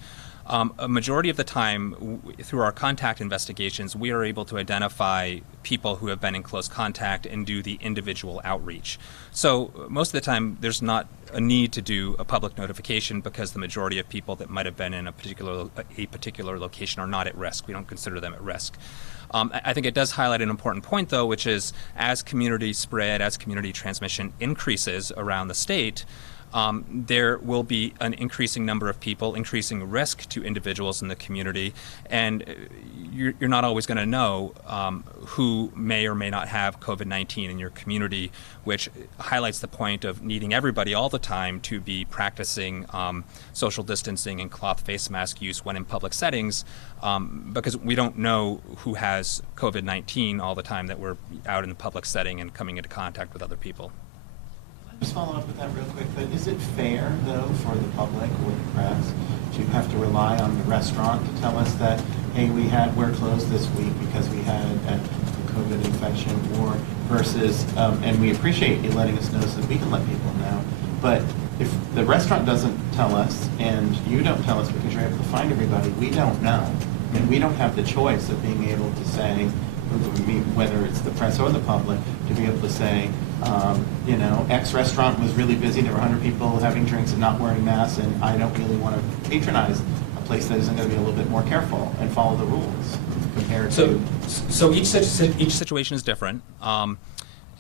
A majority of the time, through our contact investigations, we are able to identify people who have been in close contact and do the individual outreach. So most of the time, there's not a need to do a public notification, because the majority of people that might have been in a particular location are not at risk. We don't consider them at risk. I think it does highlight an important point, though, which is as community spread, as community transmission increases around the state, there will be an increasing number of people, increasing risk to individuals in the community, and you're not always going to know who may or may not have COVID-19 in your community, which highlights the point of needing everybody all the time to be practicing social distancing and cloth face mask use when in public settings, because we don't know who has COVID-19 all the time that we're out in the public setting and coming into contact with other people. Just follow up with that real quick, but is it fair, though, for the public or the press to have to rely on the restaurant to tell us that, hey, we're closed this week because we had a COVID infection, or versus, and we appreciate you letting us know so that we can let people know, but if the restaurant doesn't tell us and you don't tell us because you're able to find everybody, we don't know, and we don't have the choice of being able to say, whether it's the press or the public, to be able to say, X restaurant was really busy, there were 100 people having drinks and not wearing masks, and I don't really want to patronize a place that isn't going to be a little bit more careful and follow the rules compared to... So each situation is different.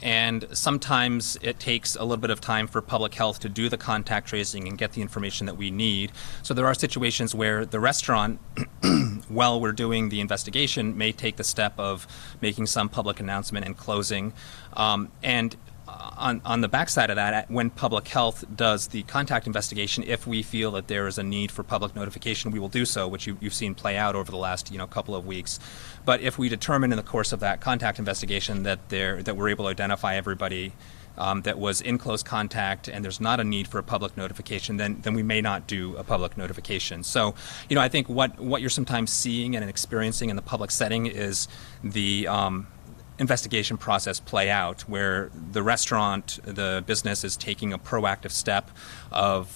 And sometimes it takes a little bit of time for public health to do the contact tracing and get the information that we need. So there are situations where the restaurant, while we're doing the investigation, may take the step of making some public announcement and closing. On the backside of that, when public health does the contact investigation, if we feel that there is a need for public notification, we will do so, which you've seen play out over the last couple of weeks. But if we determine in the course of that contact investigation that we're able to identify everybody that was in close contact and there's not a need for a public notification, then we may not do a public notification. So, I think what you're sometimes seeing and experiencing in the public setting is the investigation process play out, where the restaurant, the business is taking a proactive step of,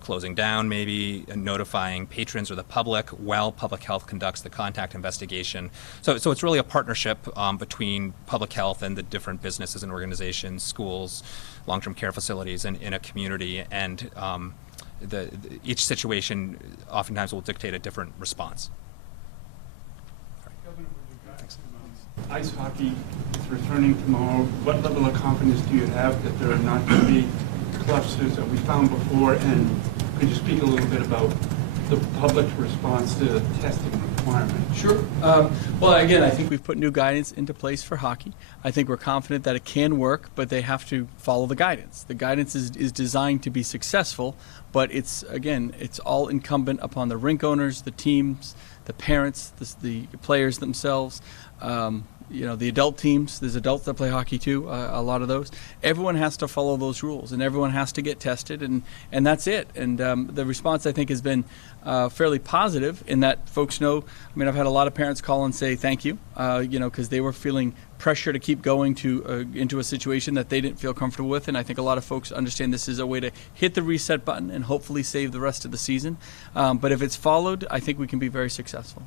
closing down, maybe notifying patrons or the public while public health conducts the contact investigation. So it's really a partnership between public health and the different businesses and organizations, schools, long-term care facilities in a community, and each situation oftentimes will dictate a different response. Ice hockey is returning tomorrow. What level of confidence do you have that there are not going to be clusters that we found before? And could you speak a little bit about the public's response to the testing requirement? Sure. Well, again, I think we've put new guidance into place for hockey. I think we're confident that it can work, but they have to follow the guidance. The guidance is designed to be successful, but it's all incumbent upon the rink owners, the teams, the parents, the players themselves, the adult teams. There's adults that play hockey too, a lot of those. Everyone has to follow those rules, and everyone has to get tested, and that's it. And the response, I think, has been fairly positive in that folks know. I mean, I've had a lot of parents call and say thank you, because they were feeling pressure to keep going into a situation that they didn't feel comfortable with. And I think a lot of folks understand this is a way to hit the reset button and hopefully save the rest of the season. But if it's followed, I think we can be very successful.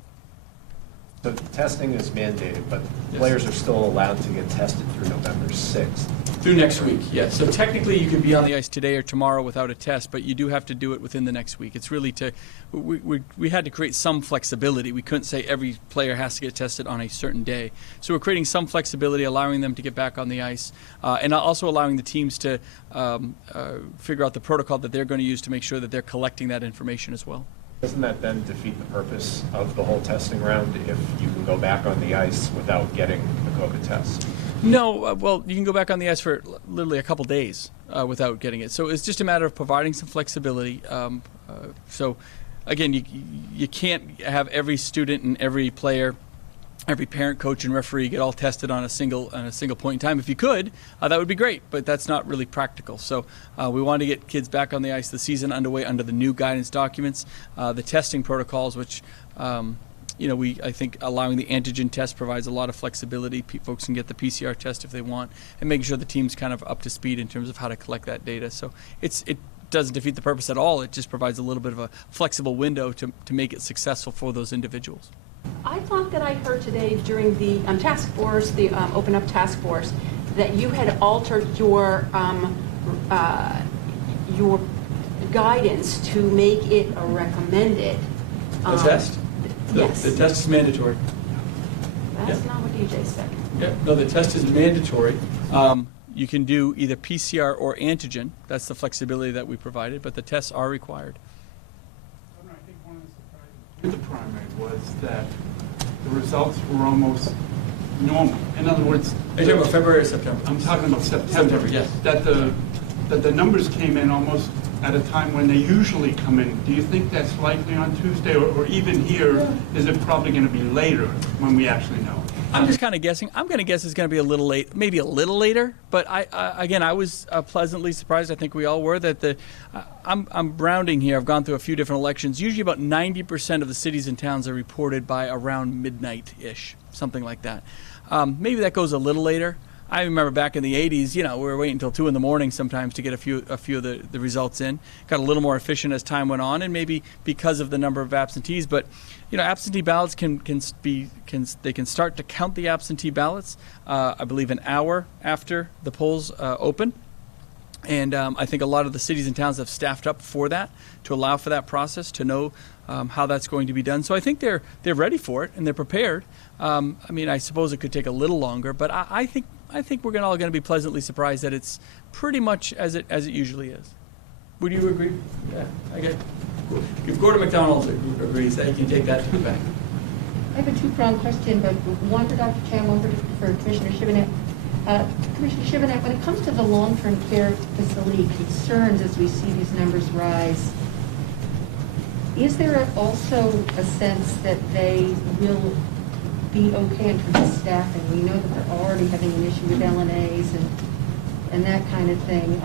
The testing is mandated, but Yes. players are still allowed to get tested through November 6th. Through next week, yes. So technically you can be on the ice today or tomorrow without a test, but you do have to do it within the next week. It's really we had to create some flexibility. We couldn't say every player has to get tested on a certain day. So we're creating some flexibility, allowing them to get back on the ice, and also allowing the teams to figure out the protocol that they're going to use to make sure that they're collecting that information as well. Doesn't that then defeat the purpose of the whole testing round if you can go back on the ice without getting the COVID test? No, well, you can go back on the ice for literally a couple days without getting it. So it's just a matter of providing some flexibility. So, again, you can't have every student and every player, every parent, coach, and referee get all tested on a single point in time. If you could, that would be great, but that's not really practical. So we want to get kids back on the ice, the season underway under the new guidance documents, the testing protocols, which I think allowing the antigen test provides a lot of flexibility. Folks can get the PCR test if they want, and making sure the team's kind of up to speed in terms of how to collect that data. So it doesn't defeat the purpose at all. It just provides a little bit of a flexible window to make it successful for those individuals. I thought that I heard today during the task force, the Open Up Task Force, that you had altered your guidance to make it a recommended. The test? Yes. The test is mandatory. That's not what DJ said. Yeah, no, the test is mandatory. You can do either PCR or antigen. That's the flexibility that we provided, but the tests are required. I think one of the surprises with the primary was that the results were almost normal. In other words, Are you talking about February or September? I'm talking about September. September, yes. That the numbers came in almost at a time when they usually come in. Do you think that's likely on Tuesday, or even here, is it probably going to be later when we actually know? I'm just kind of guessing. I'm going to guess it's going to be a little late, maybe a little later. But I was pleasantly surprised. I think we all were that I'm rounding here. I've gone through a few different elections. Usually about 90% of the cities and towns are reported by around midnight-ish, something like that. Maybe that goes a little later. I remember back in the 80s, we were waiting until 2 in the morning sometimes to get a few of the results in. Got a little more efficient as time went on, and maybe because of the number of absentees. But absentee ballots can start to count the absentee ballots. I believe an hour after the polls open. And I think a lot of the cities and towns have staffed up for that, to allow for that process, to know how that's going to be done. So I think they're ready for it and they're prepared. I mean, I suppose it could take a little longer, but I think we're all going to be pleasantly surprised that it's pretty much as it usually is. Would you agree? Yeah, I get. If Gordon McDonald agrees, that you can take that back. I have a two-pronged question, but one for Dr. Cham, one for Commissioner Shivenek. Commissioner Shivenek, when it comes to the long-term care facility concerns as we see these numbers rise, is there also a sense that they will be okay in terms of staffing? We know that they're already having an issue with LNAs and that kind of thing.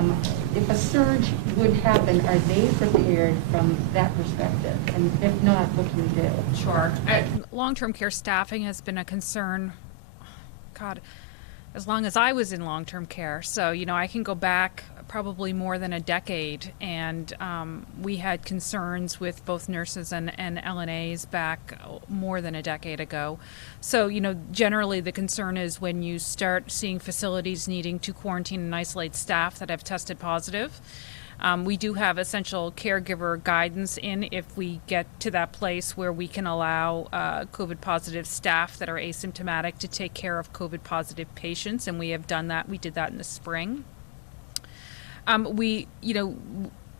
If a surge would happen, are they prepared from that perspective? And if not, what can we do? Sure. Long-term care staffing has been a concern, God, as long as I was in long-term care. So, I can go back probably more than a decade, and we had concerns with both nurses and LNAs back more than a decade ago. So, generally the concern is when you start seeing facilities needing to quarantine and isolate staff that have tested positive. We do have essential caregiver guidance in if we get to that place where we can allow COVID positive staff that are asymptomatic to take care of COVID positive patients, and we have done that. We did that in the spring.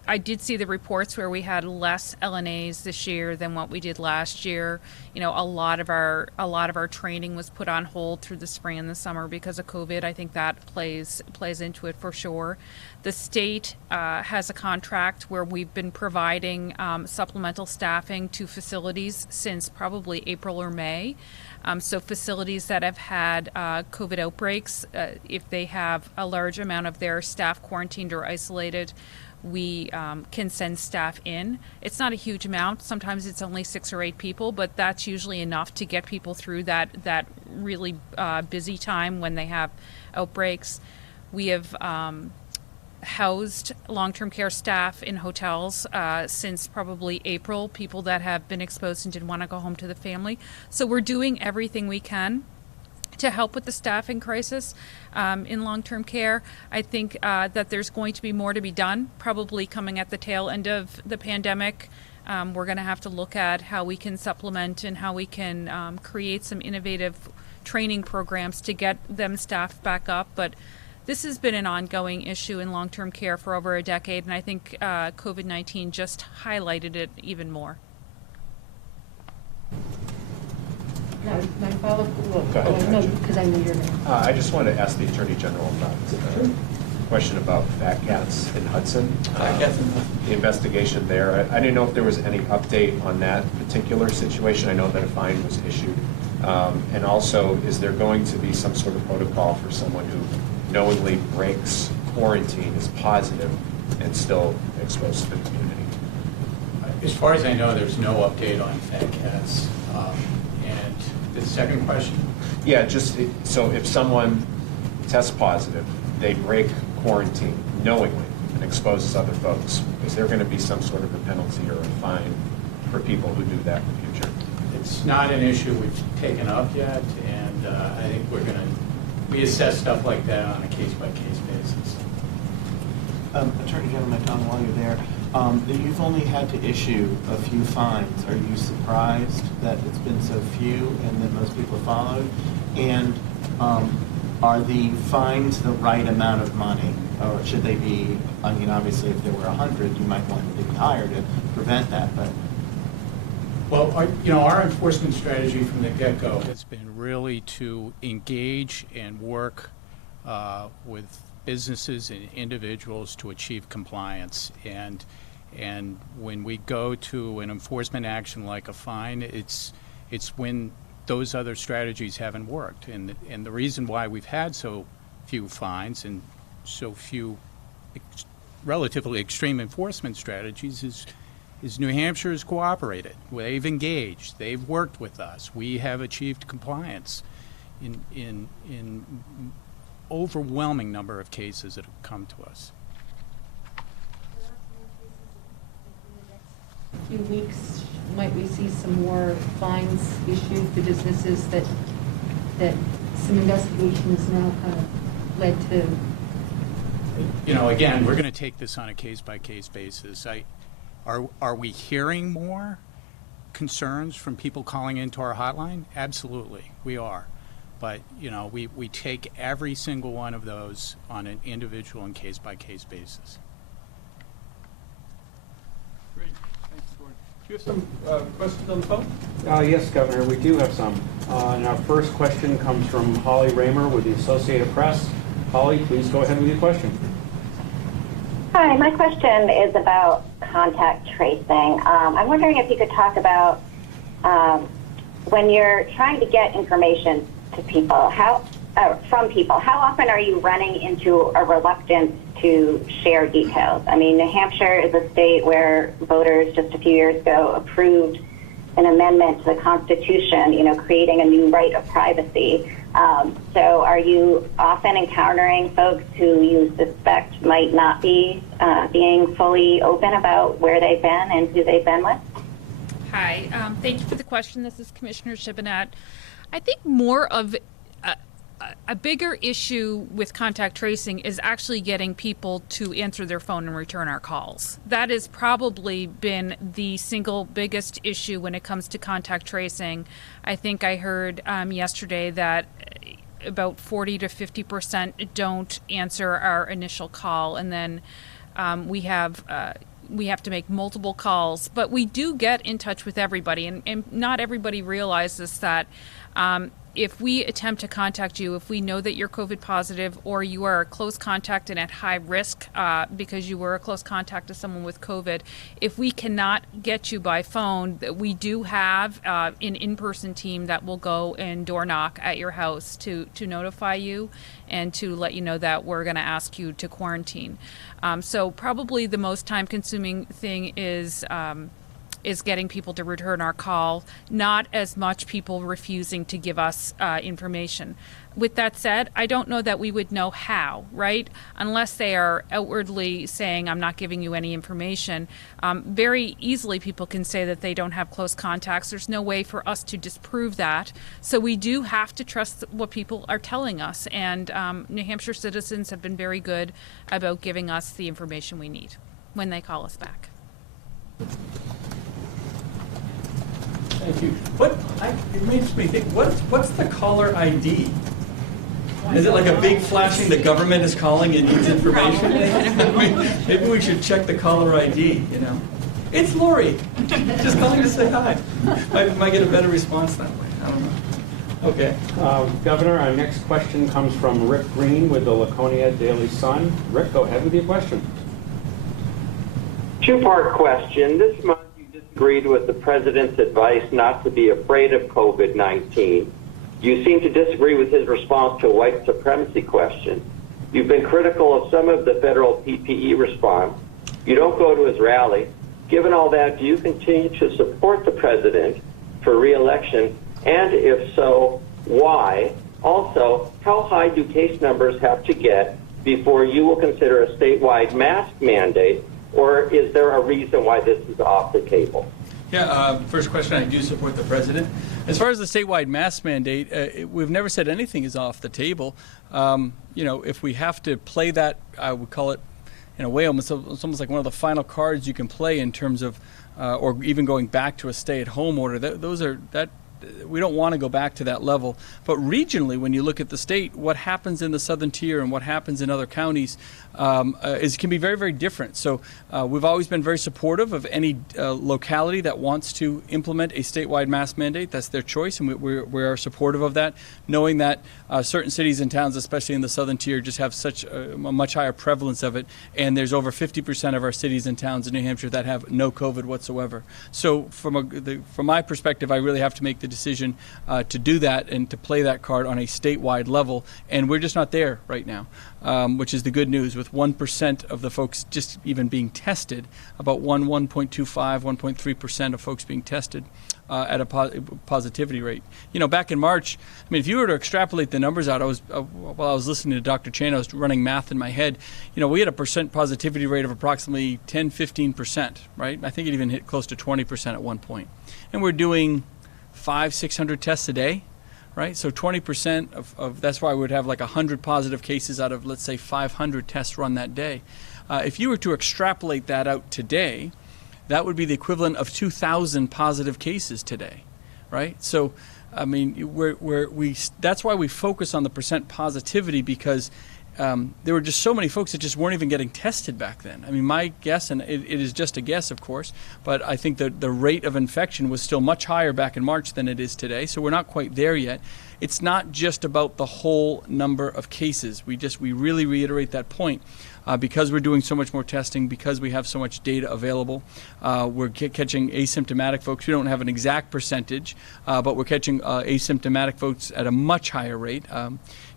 I did see the reports where we had less LNAs this year than what we did last year. A lot of our training was put on hold through the spring and the summer because of COVID. I think that plays into it for sure. The state has a contract where we've been providing supplemental staffing to facilities since probably April or May. So facilities that have had COVID outbreaks, if they have a large amount of their staff quarantined or isolated, we can send staff in. It's not a huge amount. Sometimes it's only 6 or 8 people, but that's usually enough to get people through that really busy time when they have outbreaks. We have housed long-term care staff in hotels since probably April, people that have been exposed and didn't want to go home to the family. So we're doing everything we can to help with the staffing crisis in long-term care. I think that there's going to be more to be done, probably coming at the tail end of the pandemic. We're going to have to look at how we can supplement and how we can create some innovative training programs to get them staffed back up. But this has been an ongoing issue in long-term care for over a decade, and I think COVID-19 just highlighted it even more. My follow-up, Go ahead, no, Judge. because I know your name. I just wanted to ask the Attorney General about a question about fat cats in Hudson. The investigation there. I didn't know if there was any update on that particular situation. I know that a fine was issued. And also, is there going to be some sort of protocol for someone who knowingly breaks quarantine, is positive, and still exposed to the community? As far as I know, there's no update on fat cats. And the second question? Yeah, so if someone tests positive, they break quarantine knowingly and exposes other folks, is there going to be some sort of a penalty or a fine for people who do that in the future? It's not an issue we've taken up yet, and I think we assess stuff like that on a case-by-case basis. Attorney General McDonald, while you're there, you've only had to issue a few fines. Are you surprised that it's been so few and that most people followed? And are the fines the right amount of money? Or should they be, I mean, obviously if there were 100, you might want it to be higher to prevent that, but. Well, our enforcement strategy from the get-go has been really to engage and work with businesses and individuals to achieve compliance. And when we go to an enforcement action like a fine, it's when those other strategies haven't worked. And the reason why we've had so few fines and so few relatively extreme enforcement strategies is New Hampshire has cooperated. They've engaged. They've worked with us. We have achieved compliance in overwhelming number of cases that have come to us. In a few weeks, might we see some more fines issued to businesses that some investigation has now kind of led to Again, we're going to take this on a case-by-case basis. Are we hearing more concerns from people calling into our hotline? Absolutely, we are. But, we take every single one of those on an individual and case-by-case basis. Great. Thanks, Gordon. Do you have some questions on the phone? Yes, Governor, we do have some. And our first question comes from Holly Raymer with the Associated Press. Holly, please go ahead with your question. Hi, my question is about contact tracing. I'm wondering if you could talk about when you're trying to get information to people, from people, how often are you running into a reluctance to share details? I mean, New Hampshire is a state where voters just a few years ago approved an amendment to the Constitution, creating a new right of privacy. So are you often encountering folks who you suspect might not be being fully open about where they've been and who they've been with? Hi, thank you for the question. This is Commissioner Shibinette. I think more of a bigger issue with contact tracing is actually getting people to answer their phone and return our calls. That has probably been the single biggest issue when it comes to contact tracing. I think I heard yesterday that about 40 to 50% don't answer our initial call, and then we have to make multiple calls. But we do get in touch with everybody, and not everybody realizes that if we attempt to contact you, if we know that you're COVID positive or you are a close contact and at high risk because you were a close contact to someone with COVID, if we cannot get you by phone, we do have an in-person team that will go and door knock at your house to notify you and to let you know that we're going to ask you to quarantine. So probably the most time-consuming thing is getting people to return our call, not as much people refusing to give us information. With that said, I don't know that we would know how, right? Unless they are outwardly saying, I'm not giving you any information. Very easily people can say that they don't have close contacts. There's no way for us to disprove that. So we do have to trust what people are telling us. And New Hampshire citizens have been very good about giving us the information we need when they call us back. Thank you. It makes me think, what's the caller ID? Is it like a big flashing, the government is calling and needs information? Maybe we should check the caller ID, It's Lori, just calling to say hi. Might get a better response that way, I don't know. Okay. Governor, our next question comes from Rick Green with the Laconia Daily Sun. Rick, go ahead with your question. Two-part question. This month you disagreed with the president's advice not to be afraid of COVID-19. You seem to disagree with his response to a white supremacy question. You've been critical of some of the federal PPE response. You don't go to his rally. Given all that, do you continue to support the president for re-election? And if so, why? Also, how high do case numbers have to get before you will consider a statewide mask mandate? Or is there a reason why this is off the table? Yeah, first question, I do support the president. As far as the statewide mask mandate, we've never said anything is off the table. If we have to play that, I would call it, in a way, it's almost like one of the final cards you can play in terms of, or even going back to a stay-at-home order. We don't want to go back to that level. But regionally, when you look at the state, what happens in the southern tier and what happens in other counties can be very, very different. So we've always been very supportive of any locality that wants to implement a statewide mask mandate. That's their choice, and we are supportive of that, knowing that certain cities and towns, especially in the southern tier, just have such a much higher prevalence of it. And there's over 50% of our cities and towns in New Hampshire that have no COVID whatsoever. So from my perspective, I really have to make the decision to do that and to play that card on a statewide level, and we're just not there right now, which is the good news. With 1% of the folks just even being tested, about 1.25, 1.3% of folks being tested at a positivity rate. Back in March, if you were to extrapolate the numbers out, while I was listening to Dr. Chan, I was running math in my head. We had a percent positivity rate of approximately 10, 15%, right? I think it even hit close to 20% at one point. And we're doing 500-600 tests a day, right? So 20% of that's why we would have like 100 positive cases out of, let's say, 500 tests run that day. If you were to extrapolate that out today, that would be the equivalent of 2,000 positive cases today, right? So, I mean, that's why we focus on the percent positivity, because there were just so many folks that just weren't even getting tested back then. I mean, my guess, and it is just a guess, of course, but I think that the rate of infection was still much higher back in March than it is today, so we're not quite there yet. It's not just about the whole number of cases. We really reiterate that point. Because we're doing so much more testing, because we have so much data available, we're catching asymptomatic folks. We don't have an exact percentage, but we're catching asymptomatic folks at a much higher rate.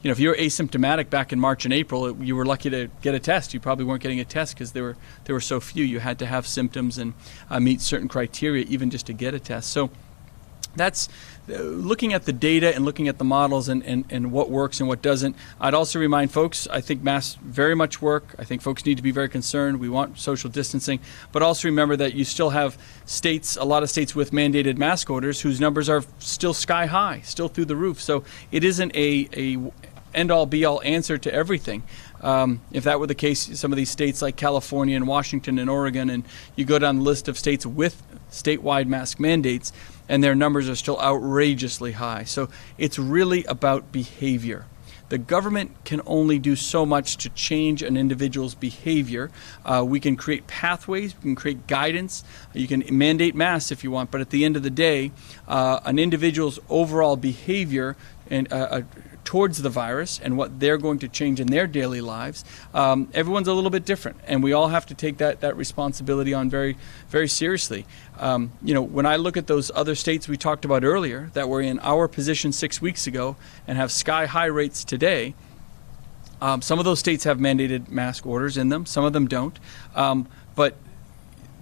If you were asymptomatic back in March and April, you were lucky to get a test. You probably weren't getting a test because there were so few. You had to have symptoms and meet certain criteria even just to get a test. So that's looking at the data and looking at the models and what works and what doesn't. I'd also remind folks, I think masks very much work. I think folks need to be very concerned. We want social distancing, but also remember that you still have states, a lot of states with mandated mask orders whose numbers are still sky high, still through the roof. So it isn't a end-all be-all answer to everything. If that were the case, some of these states like California and Washington and Oregon, and you go down the list of states with statewide mask mandates, and their numbers are still outrageously high. So it's really about behavior. The government can only do so much to change an individual's behavior. We can create pathways, we can create guidance, you can mandate masks if you want, but at the end of the day, an individual's overall behavior and towards the virus and what they're going to change in their daily lives, everyone's a little bit different, and we all have to take that responsibility on very, very seriously. When I look at those other states we talked about earlier that were in our position 6 weeks ago and have sky-high rates today, some of those states have mandated mask orders in them, some of them don't, but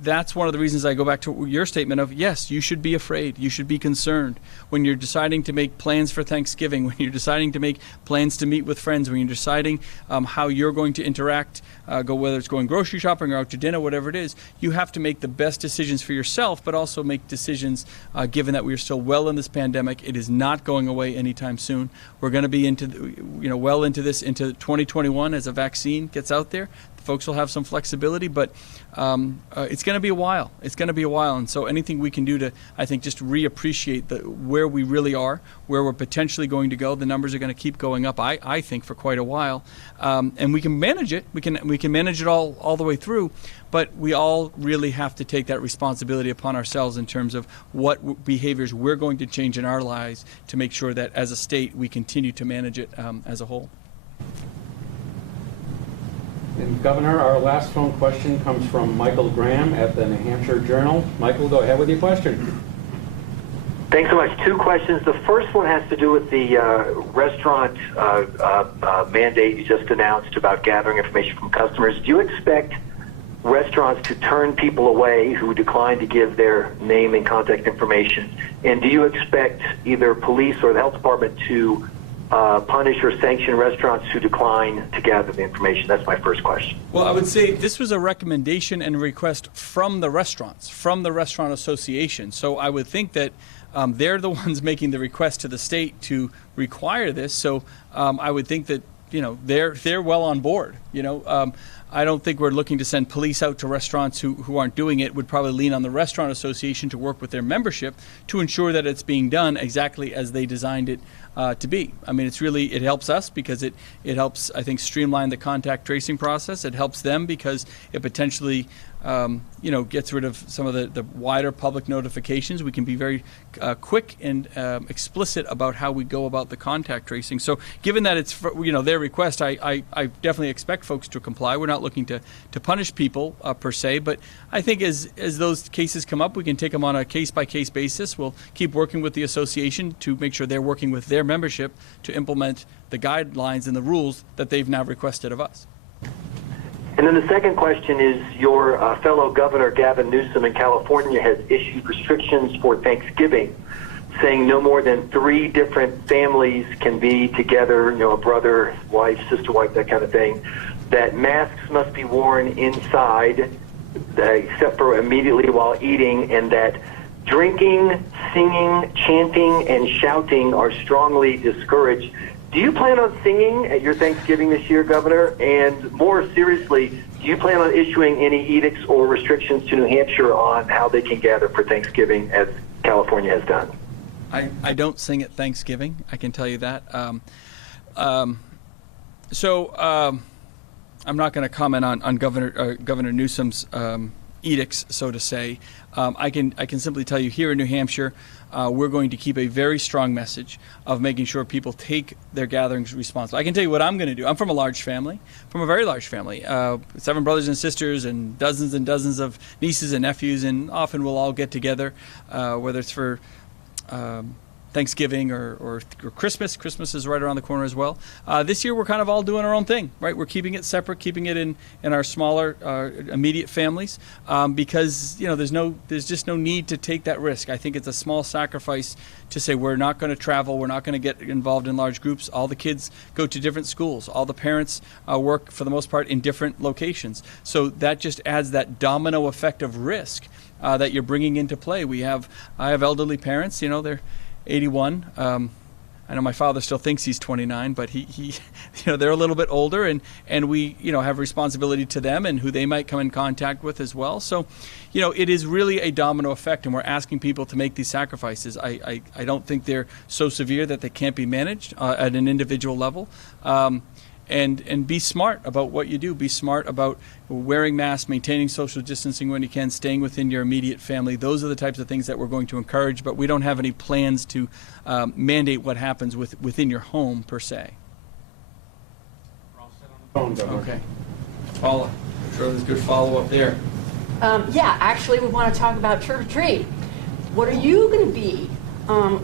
that's one of the reasons I go back to your statement of, yes, you should be afraid, you should be concerned. When you're deciding to make plans for Thanksgiving, when you're deciding to make plans to meet with friends, when you're deciding how you're going to interact, whether it's going grocery shopping or out to dinner, whatever it is, you have to make the best decisions for yourself, but also make decisions given that we are still well in this pandemic. It is not going away anytime soon. We're going to be well into this, into 2021 as a vaccine gets out there. Folks will have some flexibility, but it's going to be a while. It's going to be a while, and so anything we can do to, I think, just reappreciate where we really are, where we're potentially going to go. The numbers are going to keep going up, I think, for quite a while, and we can manage it. We can manage it all the way through, but we all really have to take that responsibility upon ourselves in terms of what behaviors we're going to change in our lives to make sure that as a state we continue to manage it as a whole. And Governor, our last phone question comes from Michael Graham at the New Hampshire Journal. Michael, go ahead with your question. Thanks so much. Two questions. The first one has to do with the restaurant mandate you just announced about gathering information from customers. Do you expect restaurants to turn people away who decline to give their name and contact information? And do you expect either police or the health department to punish or sanction restaurants who decline to gather the information? That's my first question. Well, I would say this was a recommendation and request from the restaurants, from the Restaurant Association. So I would think that they're the ones making the request to the state to require this. So I would think that they're well on board. I don't think we're looking to send police out to restaurants who aren't doing it. Would probably lean on the Restaurant Association to work with their membership to ensure that it's being done exactly as they designed it to be. I mean, it helps us because it helps, I think, streamline the contact tracing process. It helps them because it potentially gets rid of some of the wider public notifications. We can be very quick and explicit about how we go about the contact tracing. So given that it's their request, I definitely expect folks to comply. We're not looking to punish people per se, but I think as those cases come up, we can take them on a case-by-case basis. We'll keep working with the association to make sure they're working with their membership to implement the guidelines and the rules that they've now requested of us. And then the second question is, your fellow Governor Gavin Newsom in California has issued restrictions for Thanksgiving, saying no more than 3 different families can be together, a brother, wife, sister, wife, that kind of thing, that masks must be worn inside, except for immediately while eating, and that Drinking, singing, chanting, and shouting are strongly discouraged. Do you plan on singing at your Thanksgiving this year, Governor? And more seriously, do you plan on issuing any edicts or restrictions to New Hampshire on how they can gather for Thanksgiving as California has done? I don't sing at Thanksgiving, I can tell you that. I'm not going to comment on Governor Newsom's edicts, so to say. I can simply tell you here in New Hampshire, we're going to keep a very strong message of making sure people take their gatherings responsibly. I can tell you what I'm going to do. I'm from a large family, from a very large family, 7 brothers and sisters and dozens of nieces and nephews, and often we'll all get together, whether it's for Thanksgiving or Christmas. Christmas is right around the corner as well. This year we're kind of all doing our own thing, right? We're keeping it separate, keeping it in our smaller immediate families, because there's just no need to take that risk. I think it's a small sacrifice to say we're not going to travel, we're not going to get involved in large groups. All the kids go to different schools. All the parents work for the most part in different locations. So that just adds that domino effect of risk that you're bringing into play. I have elderly parents, they're 81. I know my father still thinks he's 29, but he they're a little bit older, and we have responsibility to them and who they might come in contact with as well. So, it is really a domino effect, and we're asking people to make these sacrifices. I don't think they're so severe that they can't be managed at an individual level. And be smart about what you do. Be smart about wearing masks, maintaining social distancing when you can, staying within your immediate family. Those are the types of things that we're going to encourage, but we don't have any plans to mandate what happens within your home per se. Okay. Follow. I'm sure there's good follow-up there. Actually, we want to talk about trick or treat. What are you going to be?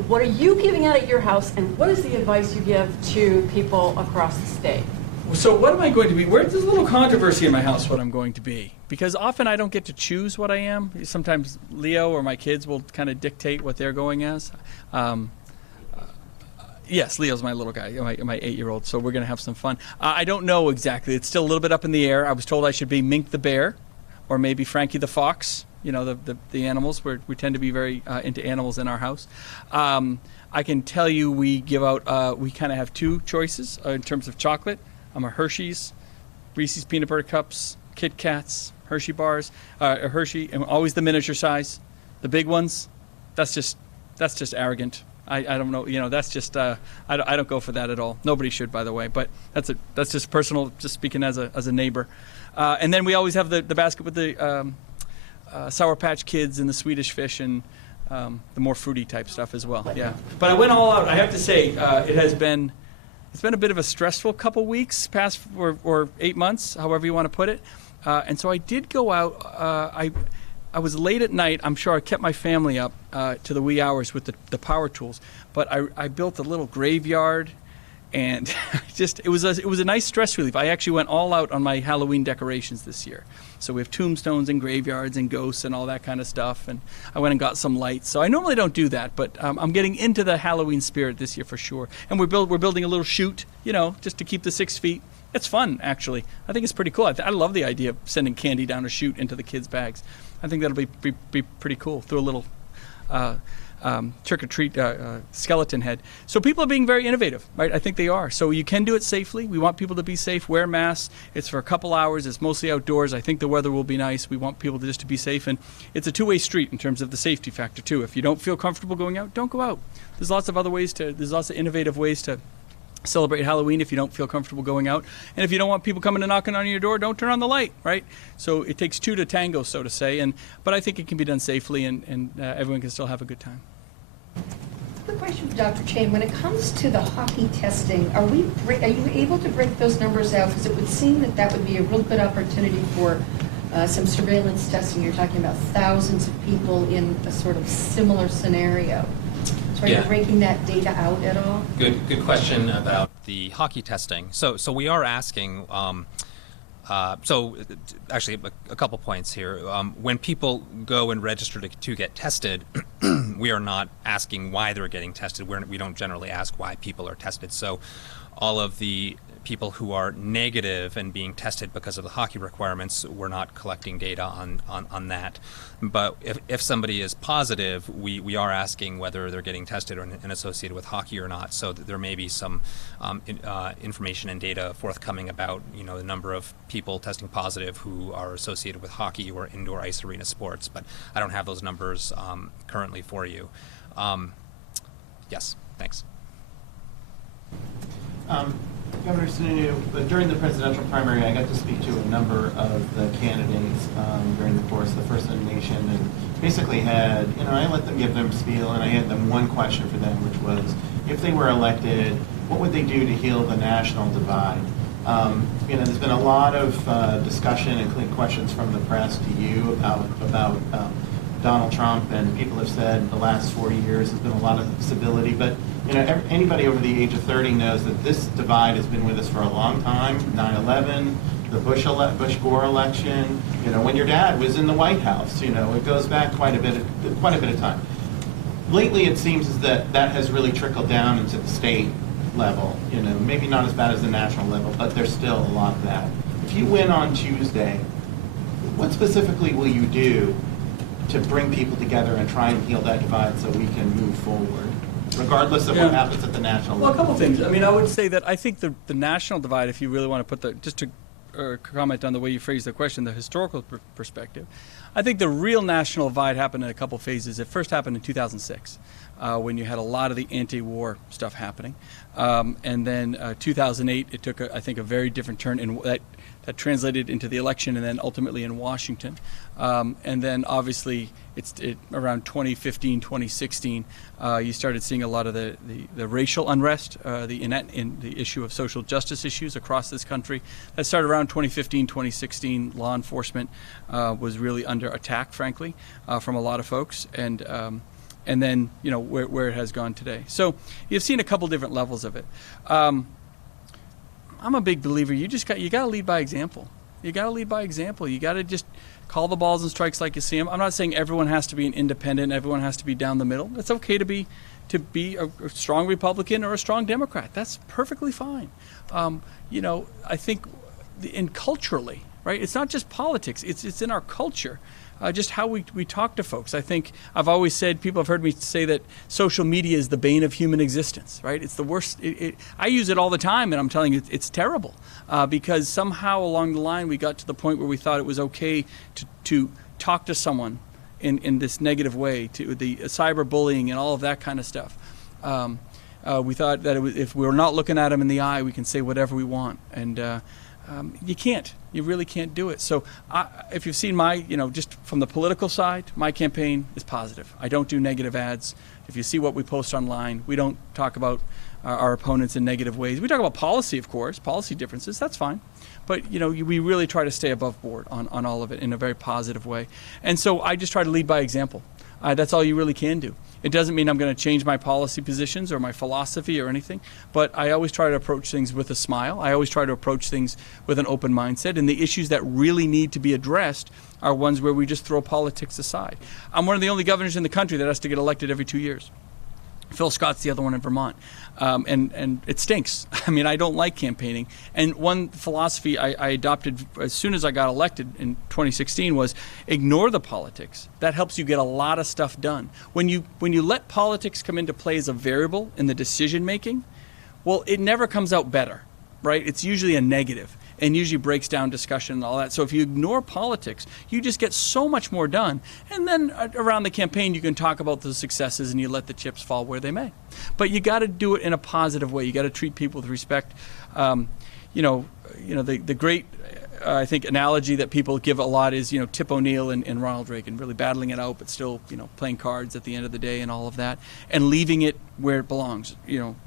What are you giving out at your house, and what is the advice you give to people across the state? So what am I going to be? There's a little controversy in my house what I'm going to be, because often I don't get to choose what I am. Sometimes Leo or my kids will kind of dictate what they're going as. Yes, Leo's my little guy, my 8-year-old, so we're going to have some fun. I don't know exactly. It's still a little bit up in the air. I was told I should be Mink the bear or maybe Frankie the fox. The animals. We tend to be very into animals in our house. I can tell you we give out, we kind of have 2 choices in terms of chocolate. I'm a Hershey's, Reese's Peanut Butter Cups, Kit Kats, Hershey bars, Hershey, and always the miniature size. The big ones, that's just arrogant. I don't know, that's just, I don't go for that at all. Nobody should, by the way, but that's just personal, just speaking as a neighbor. And then we always have the basket with the Sour Patch Kids and the Swedish Fish and the more fruity type stuff as well. Yeah, but I went all out. I have to say, it's been a bit of a stressful couple weeks, past or 8 months, however you want to put it. And so I did go out. I was late at night. I'm sure I kept my family up to the wee hours with the power tools. But I built a little graveyard. And it was a nice stress relief. I actually went all out on my Halloween decorations this year. So we have tombstones and graveyards and ghosts and all that kind of stuff. And I went and got some lights. So I normally don't do that, but I'm getting into the Halloween spirit this year for sure. And we're building a little chute, just to keep the 6 feet. It's fun, actually. I think it's pretty cool. I love the idea of sending candy down a chute into the kids' bags. I think that'll be pretty cool. Through a little trick-or-treat skeleton head. So people are being very innovative, right? I think they are. So you can do it safely. We want people to be safe, wear masks. It's for a couple hours. It's mostly outdoors. I think the weather will be nice. We want people to be safe. And it's a two-way street in terms of the safety factor, too. If you don't feel comfortable going out, don't go out. There's lots of innovative ways to celebrate Halloween if you don't feel comfortable going out. And if you don't want people coming and knocking on your door, don't turn on the light, right? So it takes 2 to tango, so to say. But I think it can be done safely, and everyone can still have a good time. Quick question for Dr. Chain. When it comes to the hockey testing, are you able to break those numbers out? Because it would seem that would be a real good opportunity for some surveillance testing. You're talking about thousands of people in a sort of similar scenario. So are you breaking that data out at all? Good question about the hockey testing. So we are asking. So actually, a couple points here. When people go and register to get tested, we are not asking why they're getting tested. We don't generally ask why people are tested. So all of the people who are negative and being tested because of the hockey requirements, we're not collecting data on that. But if somebody is positive, we are asking whether they're getting tested and associated with hockey or not. So there may be some information and data forthcoming about the number of people testing positive who are associated with hockey or indoor ice arena sports. But I don't have those numbers currently for you. Yes, thanks. Governor Sununu, during the presidential primary, I got to speak to a number of the candidates during the course of the First in the Nation, and basically had, I let them give them spiel, and I had them one question for them, which was, if they were elected, what would they do to heal the national divide? There's been a lot of discussion and questions from the press to you about Donald Trump, and people have said the last 4 years has been a lot of civility, but anybody over the age of 30 knows that this divide has been with us for a long time. 9/11, the Bush-Gore election, when your dad was in the White House, it goes back quite a bit of time. Lately, it seems as that has really trickled down into the state level. Maybe not as bad as the national level, but there's still a lot of that. If you win on Tuesday, what specifically will you do to bring people together and try and heal that divide so we can move forward, regardless of what happens at the national level? Well, a couple things. I would say that I think the national divide, if you really want to put just to comment on the way you phrased the question, the historical perspective, I think the real national divide happened in a couple phases. It first happened in 2006. When you had a lot of the anti-war stuff happening. And then 2008, it took, I think, a very different turn, and that translated into the election and then ultimately in Washington. And then obviously, around 2015, 2016, you started seeing a lot of the racial unrest, the issue of social justice issues across this country. That started around 2015, 2016. Law enforcement was really under attack, frankly, from a lot of folks. And then, where it has gone today. So you've seen a couple different levels of it. I'm a big believer. You got to lead by example. You got to lead by example. You got to just call the balls and strikes like you see them. I'm not saying everyone has to be an independent. Everyone has to be down the middle. It's okay to be a strong Republican or a strong Democrat. That's perfectly fine. I think culturally, right? It's not just politics. It's in our culture. Just how we talk to folks. I think I've always said, people have heard me say that social media is the bane of human existence, right? It's the worst. I use it all the time, and I'm telling you, it's terrible because somehow along the line we got to the point where we thought it was okay to talk to someone in this negative way, to the cyberbullying and all of that kind of stuff. We thought that if we're not looking at them in the eye, we can say whatever we want, and you can't. You really can't do it. So if you've seen just from the political side, my campaign is positive. I don't do negative ads. If you see what we post online, we don't talk about our opponents in negative ways. We talk about policy, of course, policy differences. That's fine. But, we really try to stay above board on all of it in a very positive way. And so I just try to lead by example. That's all you really can do. It doesn't mean I'm going to change my policy positions or my philosophy or anything, but I always try to approach things with a smile. I always try to approach things with an open mindset, and the issues that really need to be addressed are ones where we just throw politics aside. I'm one of the only governors in the country that has to get elected every 2 years. Phil Scott's the other one in Vermont. And it stinks. I don't like campaigning. And one philosophy I adopted as soon as I got elected in 2016 was ignore the politics. That helps you get a lot of stuff done. When you let politics come into play as a variable in the decision making, well, it never comes out better, right? It's usually a negative and usually breaks down discussion and all that. So if you ignore politics, you just get so much more done. And then around the campaign, you can talk about the successes and you let the chips fall where they may. But you got to do it in a positive way. You got to treat people with respect. The great, I think, analogy that people give a lot is, Tip O'Neill and Ronald Reagan really battling it out, but still, playing cards at the end of the day and all of that, and leaving it where it belongs,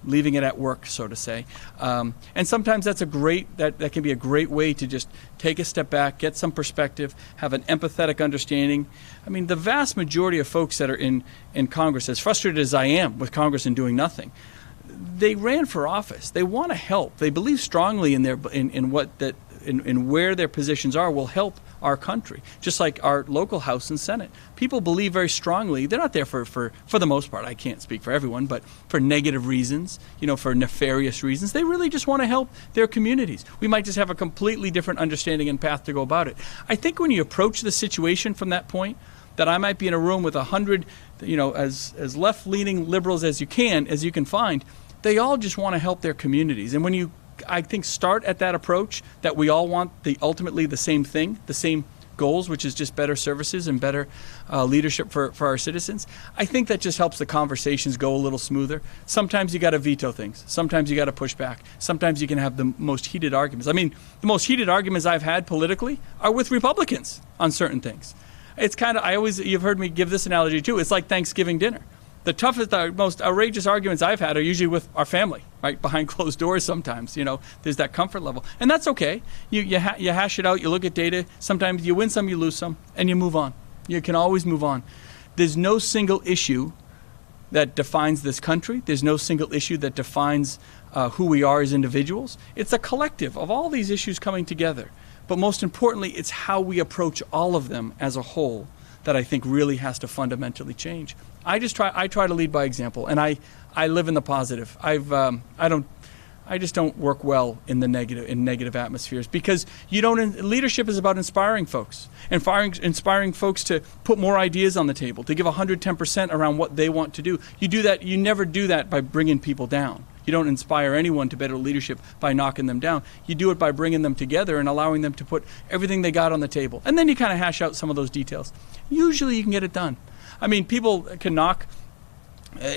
leaving it at work, so to say. And sometimes that's that can be a great way to just take a step back, get some perspective, have an empathetic understanding. The vast majority of folks that are in Congress, as frustrated as I am with Congress and doing nothing, they ran for office. They want to help. They believe strongly in where their positions are will help our country, just like our local House and Senate. People believe very strongly, they're not there for the most part, I can't speak for everyone, but for negative reasons, for nefarious reasons. They really just want to help their communities. We might just have a completely different understanding and path to go about it. I think when you approach the situation from that point, that I might be in a room with 100, as left-leaning liberals as you can find, they all just want to help their communities. And when you, I think, start at that approach that we all want ultimately the same thing, the same goals, which is just better services and better leadership for our citizens, I think that just helps the conversations go a little smoother. Sometimes you got to veto things. Sometimes you got to push back. Sometimes you can have the most heated arguments. I mean, the most heated arguments I've had politically are with Republicans on certain things. It's kind of, you've heard me give this analogy too. It's like Thanksgiving dinner. The toughest, the most outrageous arguments I've had are usually with our family, right? Behind closed doors sometimes, there's that comfort level. And that's okay. You hash it out, you look at data. Sometimes you win some, you lose some, and you move on. You can always move on. There's no single issue that defines this country. There's no single issue that defines who we are as individuals. It's a collective of all these issues coming together. But most importantly, it's how we approach all of them as a whole that I think really has to fundamentally change. I try to lead by example, and I live in the positive. I just don't work well in the negative atmospheres, because leadership is about inspiring folks, inspiring folks to put more ideas on the table, to give 110% around what they want to do. You never do that by bringing people down. You don't inspire anyone to better leadership by knocking them down. You do it by bringing them together and allowing them to put everything they got on the table. And then you kind of hash out some of those details. Usually you can get it done. I mean, people can knock.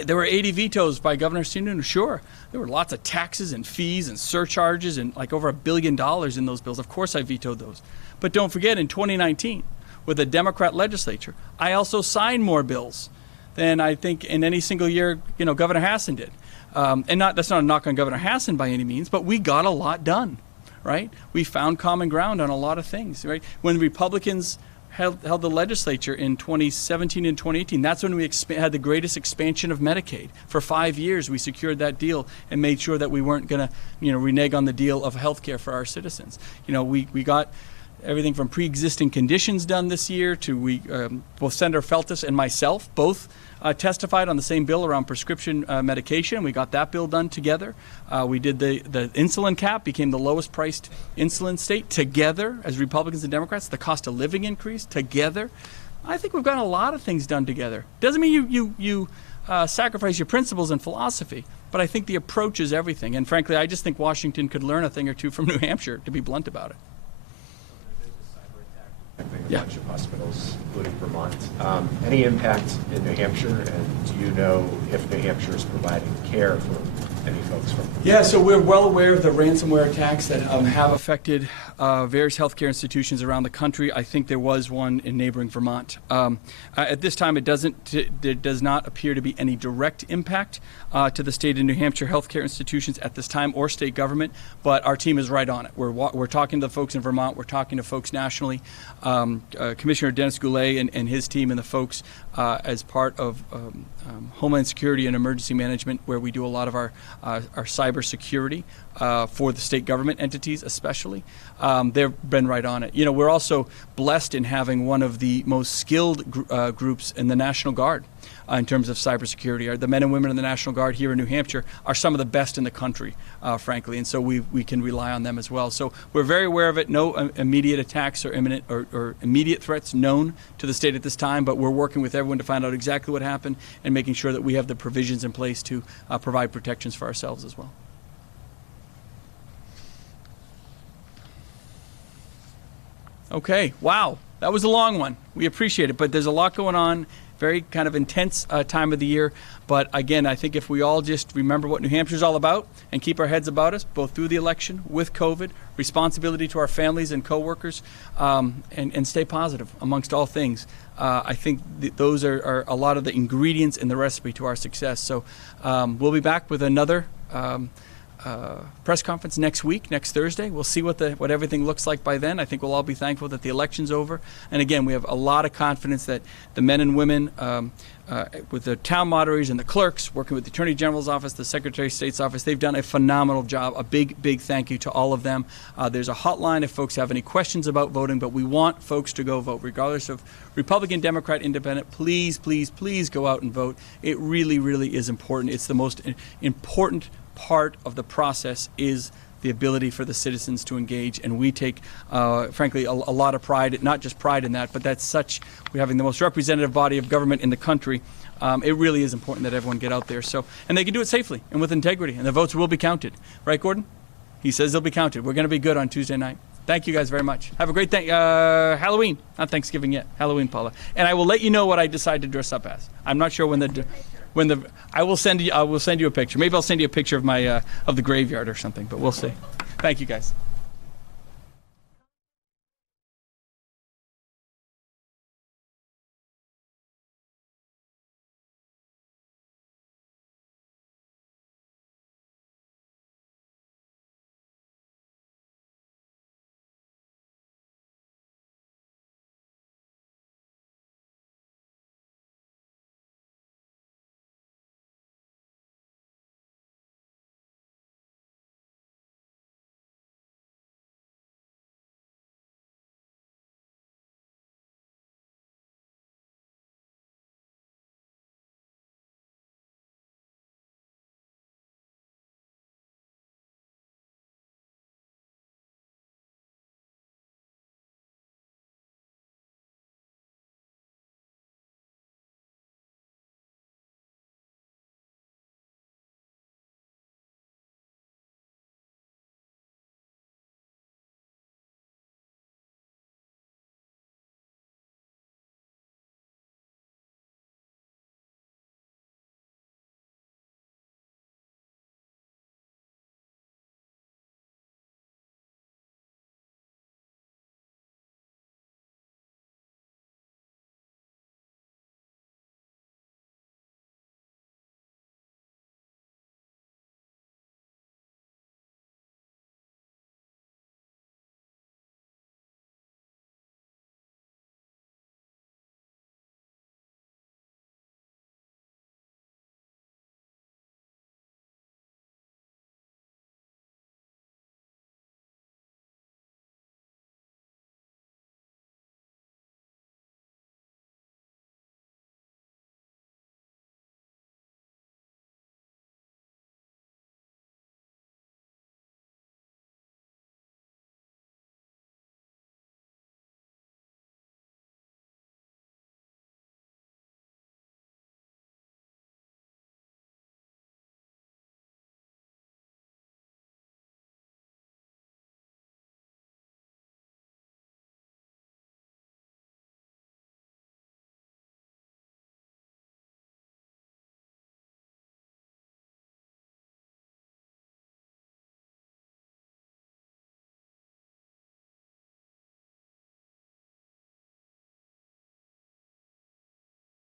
There were 80 vetoes by Governor Sununu. Sure, there were lots of taxes and fees and surcharges and like over $1 billion in those bills. Of course I vetoed those. But don't forget, in 2019, with a Democrat legislature, I also signed more bills than I think in any single year, Governor Hassan did. That's not a knock on Governor Hassan by any means, but we got a lot done, right? We found common ground on a lot of things, right? When Republicans held the legislature in 2017 and 2018, that's when we had the greatest expansion of Medicaid. For 5 years, we secured that deal and made sure that we weren't going to, renege on the deal of health care for our citizens. We got everything from pre-existing conditions done this year to both Senator Feltus and myself both testified on the same bill around prescription medication. We got that bill done together. We did the insulin cap, became the lowest priced insulin state together as Republicans and Democrats. The cost of living increase together. I think we've got a lot of things done together. Doesn't mean you sacrifice your principles and philosophy, but I think the approach is everything. And frankly, I just think Washington could learn a thing or two from New Hampshire, to be blunt about it. A bunch of hospitals, including Vermont. Any impact in New Hampshire, and do you know if New Hampshire is providing care for any folks from? Yeah, so we're well aware of the ransomware attacks that have affected various healthcare institutions around the country. I think there was one in neighboring Vermont. At this time, there does not appear to be any direct impact to the state of New Hampshire healthcare institutions at this time, or state government, but our team is right on it. We're talking to the folks in Vermont. We're talking to folks nationally. Commissioner Dennis Goulet and his team and the folks as part of Homeland Security and Emergency Management, where we do a lot of our cyber security for the state government entities especially. They've been right on it. We're also blessed in having one of the most skilled groups in the National Guard in terms of cybersecurity. The men and women in the National Guard here in New Hampshire are some of the best in the country, frankly, and so we can rely on them as well. So we're very aware of it. No immediate attacks or imminent or immediate threats known to the state at this time, but we're working with everyone to find out exactly what happened and making sure that we have the provisions in place to provide protections for ourselves as well. Okay, wow, that was a long one. We appreciate it, but there's a lot going on. Very kind of intense time of the year. But again, I think if we all just remember what New Hampshire's all about and keep our heads about us, both through the election, with COVID, responsibility to our families and coworkers, and stay positive amongst all things, I think those are a lot of the ingredients in the recipe to our success. So we'll be back with another press conference next week, next Thursday. We'll see what everything looks like by then. I think we'll all be thankful that the election's over. And again, we have a lot of confidence that the men and women with the town moderators and the clerks, working with the Attorney General's office, the Secretary of State's office, they've done a phenomenal job. A big, big thank you to all of them. There's a hotline if folks have any questions about voting, but we want folks to go vote, regardless of Republican, Democrat, Independent. Please, please, please go out and vote. It really, really is important. It's the most important part of the process is the ability for the citizens to engage, and we take, frankly, a lot of pride, not just pride in that, but we're having the most representative body of government in the country. It really is important that everyone get out there, and they can do it safely and with integrity, and the votes will be counted. Right, Gordon? He says they'll be counted. We're going to be good on Tuesday night. Thank you guys very much. Have a great Halloween. Not Thanksgiving yet. Halloween, Paula. And I will let you know what I decide to dress up as. I'm not sure I will send you a picture. Maybe I'll send you a picture of my of the graveyard or something, but we'll see. Thank you guys.